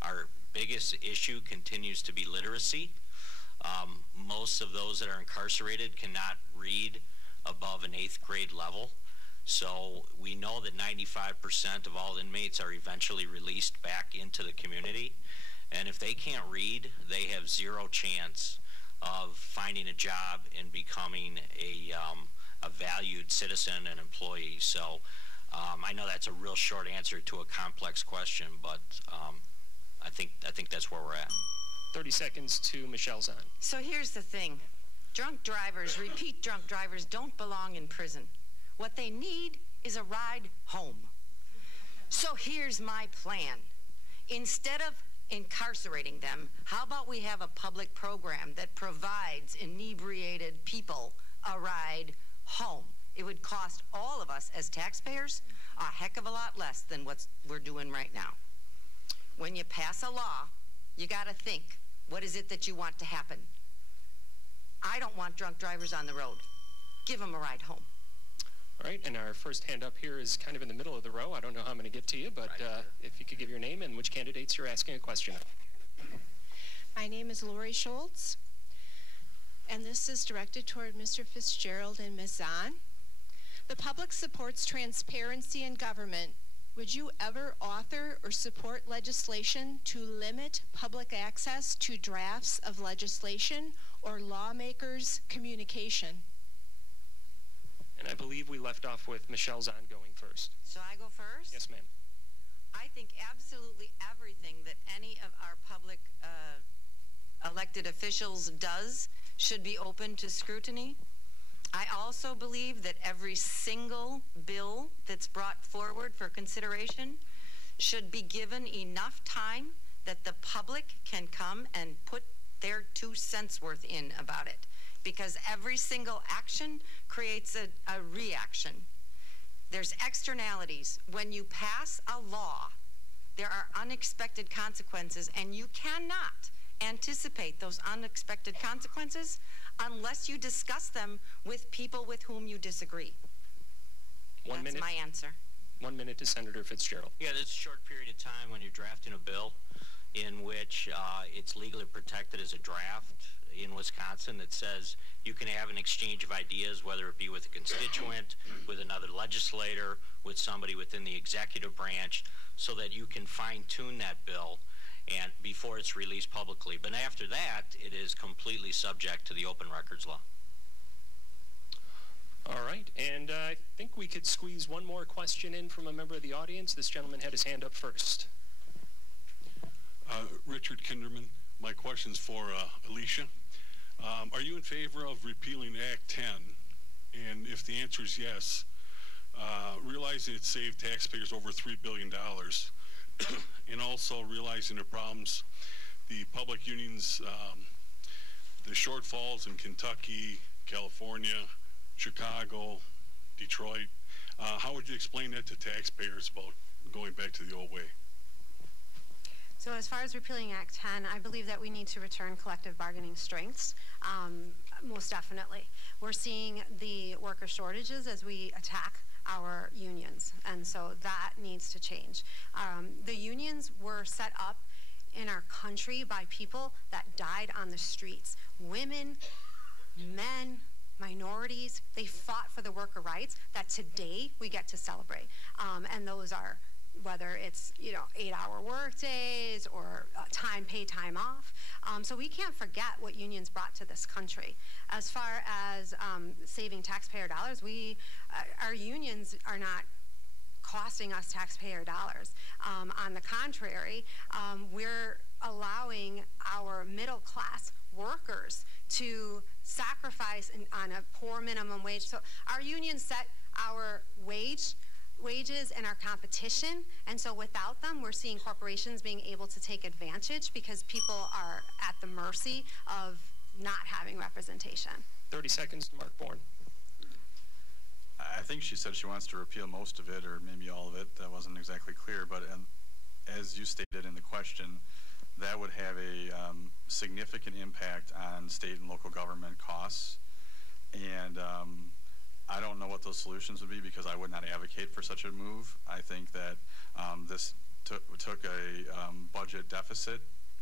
Our biggest issue continues to be literacy. Most of those that are incarcerated cannot read above an 8th grade level. So we know that 95% of all inmates are eventually released back into the community. And if they can't read, they have zero chance of finding a job and becoming a valued citizen and employee. So I know that's a real short answer to a complex question, but I think that's where we're at. 30 seconds to Michelle Zahn. So here's the thing. Drunk drivers, repeat drunk drivers, don't belong in prison. What they need is a ride home. So here's my plan. Instead of incarcerating them, how about we have a public program that provides inebriated people a ride home? It would cost all of us as taxpayers a heck of a lot less than what we're doing right now. When you pass a law, you got to think, what is it that you want to happen? I don't want drunk drivers on the road. Give them a ride home. All right, and our first hand up here is kind of in the middle of the row. I don't know how I'm going to get to you, but if you could give your name and which candidates you're asking a question of. My name is Lori Schultz, and this is directed toward Mr. Fitzgerald and Ms. Zahn. The public supports transparency in government. Would you ever author or support legislation to limit public access to drafts of legislation or lawmakers' communication? And I believe we left off with Michelle Zahn going first. So I go first? Yes, ma'am. I think absolutely everything that any of our public elected officials does should be open to scrutiny. I also believe that every single bill that's brought forward for consideration should be given enough time that the public can come and put their 2 cents worth in about it. Because every single action creates a reaction. There's externalities. When you pass a law, there are unexpected consequences, and you cannot anticipate those unexpected consequences unless you discuss them with people with whom you disagree. That's my answer. 1 minute to Senator Fitzgerald. Yeah, there's a short period of time when you're drafting a bill in which it's legally protected as a draft in Wisconsin that says you can have an exchange of ideas, whether it be with a constituent, with another legislator, with somebody within the executive branch, so that you can fine-tune that bill and before it's released publicly. But after that, it is completely subject to the open records law. All right, and I think we could squeeze one more question in from a member of the audience. This gentleman had his hand up first. Richard Kinderman. My question's for Alicia. Are you in favor of repealing Act 10? And if the answer is yes, realizing it saved taxpayers over $3 billion, and also realizing the problems the public unions, the shortfalls in Kentucky, California, Chicago, Detroit, how would you explain that to taxpayers about going back to the old way? So as far as repealing Act 10, I believe that we need to return collective bargaining strengths, most definitely. We're seeing the worker shortages as we attack our unions, and so that needs to change. The unions were set up in our country by people that died on the streets. Women, men, minorities, they fought for the worker rights that today we get to celebrate. And those are, whether it's 8-hour work days or paid time off. So we can't forget what unions brought to this country. As far as saving taxpayer dollars, our unions are not costing us taxpayer dollars. On the contrary, we're allowing our middle class workers to sacrifice on a poor minimum wage. So our unions set our wages and our competition, and so without them, we're seeing corporations being able to take advantage because people are at the mercy of not having representation. 30 seconds to Mark Bourne. I think she said she wants to repeal most of it, or maybe all of it. That wasn't exactly clear, but as you stated in the question, that would have a significant impact on state and local government costs. And I don't know what those solutions would be because I would not advocate for such a move. I think that this took a budget deficit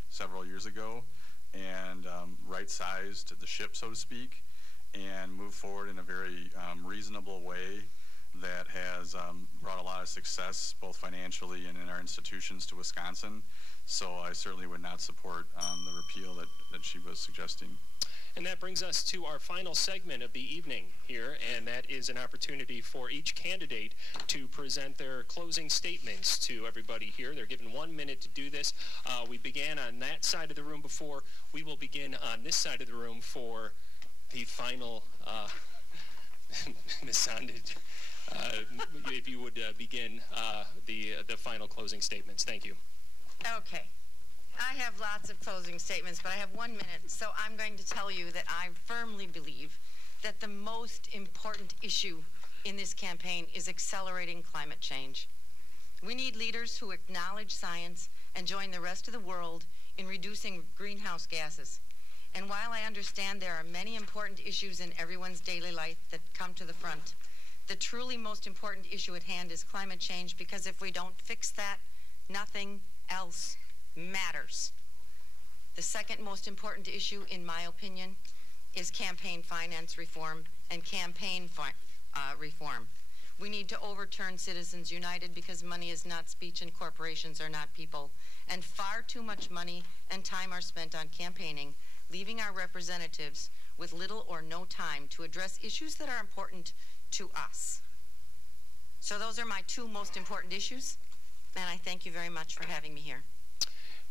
several years ago and right-sized the ship, so to speak, and moved forward in a very reasonable way that has brought a lot of success both financially and in our institutions to Wisconsin. So I certainly would not support the repeal that she was suggesting. And that brings us to our final segment of the evening here, and that is an opportunity for each candidate to present their closing statements to everybody here. They're given 1 minute to do this. We began on that side of the room before. We will begin on this side of the room for the final, Ms. Sondage, if you would begin the final closing statements. Thank you. Okay. I have lots of closing statements, but I have 1 minute, so I'm going to tell you that I firmly believe that the most important issue in this campaign is accelerating climate change. We need leaders who acknowledge science and join the rest of the world in reducing greenhouse gases. And while I understand there are many important issues in everyone's daily life that come to the front, the truly most important issue at hand is climate change, because if we don't fix that, nothing else matters. The second most important issue, in my opinion, is campaign finance reform and campaign reform. We need to overturn Citizens United because money is not speech and corporations are not people. And far too much money and time are spent on campaigning, leaving our representatives with little or no time to address issues that are important to us. So those are my two most important issues, and I thank you very much for having me here.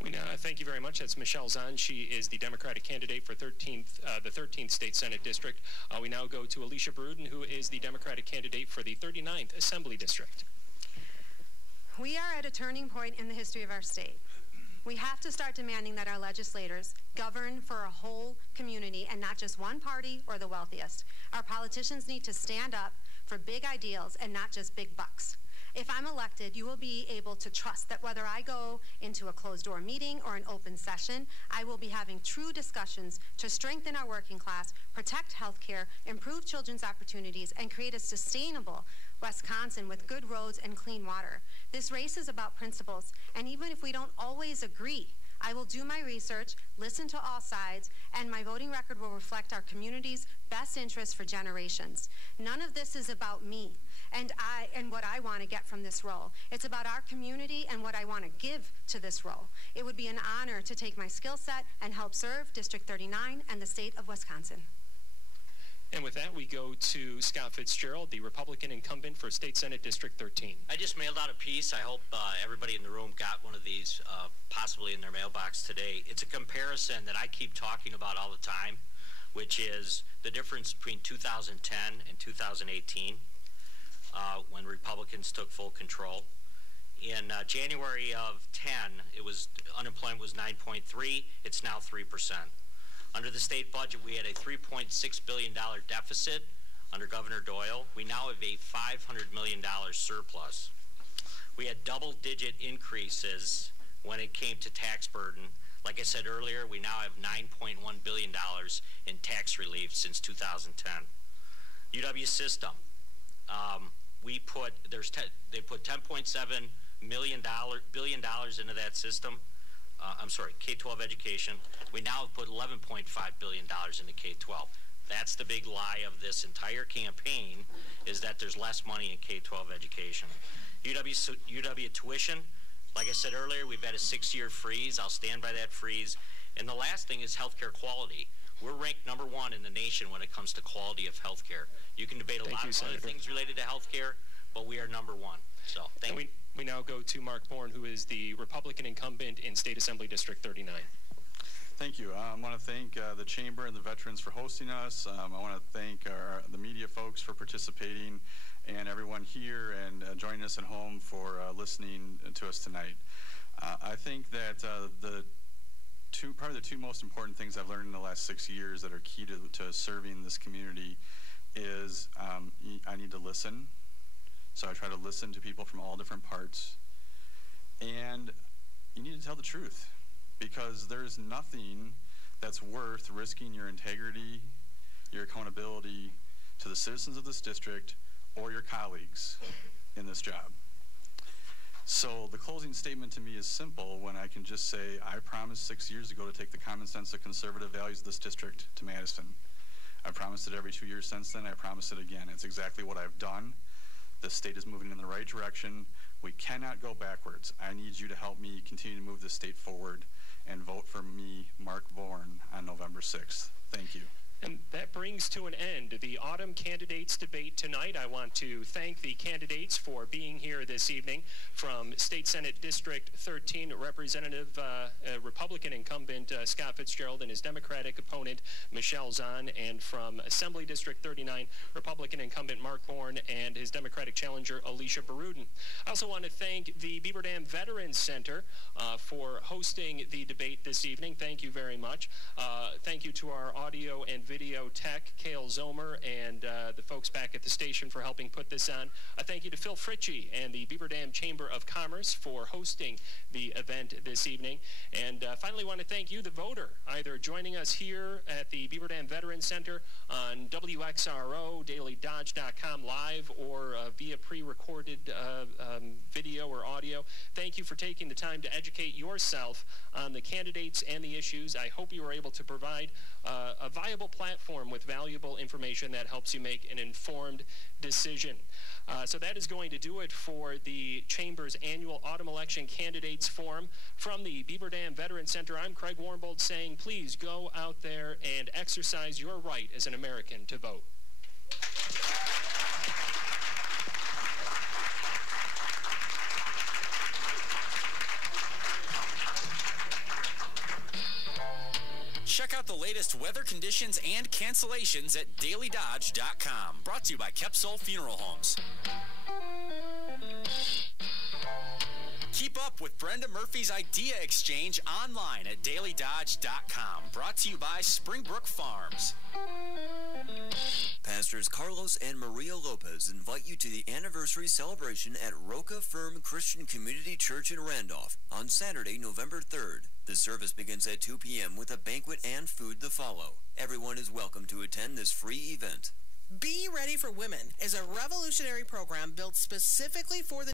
We now thank you very much. That's Michelle Zahn. She is the Democratic candidate for the 13th State Senate District. We now go to Alicia Bruden, who is the Democratic candidate for the 39th Assembly District. We are at a turning point in the history of our state. We have to start demanding that our legislators govern for a whole community and not just one party or the wealthiest. Our politicians need to stand up for big ideals and not just big bucks. If I'm elected, you will be able to trust that whether I go into a closed-door meeting or an open session, I will be having true discussions to strengthen our working class, protect health care, improve children's opportunities, and create a sustainable Wisconsin with good roads and clean water. This race is about principles, and even if we don't always agree, I will do my research, listen to all sides, and my voting record will reflect our community's best interests for generations. None of this is about me and what I want to get from this role. It's about our community and what I want to give to this role. It would be an honor to take my skill set and help serve District 39 and the state of Wisconsin. And with that, we go to Scott Fitzgerald, the Republican incumbent for State Senate District 13. I just mailed out a piece. I hope everybody in the room got one of these possibly in their mailbox today. It's a comparison that I keep talking about all the time, which is the difference between 2010 and 2018 when Republicans took full control. In January of 10, unemployment was 9.3. It's now 3%. Under the state budget, we had a $3.6 billion deficit under Governor Doyle. We now have a $500 million surplus. We had double-digit increases when it came to tax burden. Like I said earlier, we now have $9.1 billion in tax relief since 2010. UW system, they put $10.7 billion into that system. K-12 education. We now have put $11.5 billion into K-12. That's the big lie of this entire campaign, is that there's less money in K-12 education. UW tuition, like I said earlier, we've had a 6-year freeze. I'll stand by that freeze. And the last thing is healthcare quality. We're ranked #1 in the nation when it comes to quality of healthcare. You can debate a lot of other things related to healthcare, but we are #1. So thank you. We now go to Mark Bourne, who is the Republican incumbent in State Assembly District 39. Thank you. I want to thank the Chamber and the veterans for hosting us. I want to thank the media folks for participating, and everyone here and joining us at home for listening to us tonight. I think that probably the two most important things I've learned in the last 6 years that are key to serving this community is I need to listen. So I try to listen to people from all different parts. And you need to tell the truth, because there's nothing that's worth risking your integrity, your accountability to the citizens of this district or your colleagues in this job. So the closing statement to me is simple when I can just say, I promised 6 years ago to take the common sense of conservative values of this district to Madison. I promised it every 2 years since then. I promise it again. It's exactly what I've done. The state is moving in the right direction. We cannot go backwards. I need you to help me continue to move the state forward and vote for me, Mark Bourne, on November 6th. Thank you. And that brings to an end the autumn candidates debate tonight. I want to thank the candidates for being here this evening. From State Senate District 13, Representative Republican incumbent Scott Fitzgerald and his Democratic opponent Michelle Zahn, and from Assembly District 39, Republican incumbent Mark Bourne and his Democratic challenger Alicia Barudin. I also want to thank the Beaver Dam Veterans Center for hosting the debate this evening. Thank you very much. Thank you to our audio and video tech, Kale Zomer, and the folks back at the station for helping put this on. A thank you to Phil Fritchie and the Beaver Dam Chamber of Commerce for hosting the event this evening. And finally, want to thank you, the voter, either joining us here at the Beaver Dam Veterans Center on WXRO, DailyDodge.com live, or via pre-recorded video or audio. Thank you for taking the time to educate yourself on the candidates and the issues. I hope you were able to provide a viable platform with valuable information that helps you make an informed decision. So that is going to do it for the Chamber's annual Autumn Election Candidates Forum. From the Beaver Dam Veterans Center, I'm Craig Warmbold saying please go out there and exercise your right as an American to vote. Check out the latest weather conditions and cancellations at DailyDodge.com. Brought to you by Kepsol Funeral Homes. Keep up with Brenda Murphy's Idea Exchange online at DailyDodge.com. Brought to you by Springbrook Farms. Pastors Carlos and Maria Lopez invite you to the anniversary celebration at Roca Firm Christian Community Church in Randolph on Saturday, November 3rd. The service begins at 2 p.m. with a banquet and food to follow. Everyone is welcome to attend this free event. Be Ready for Women is a revolutionary program built specifically for the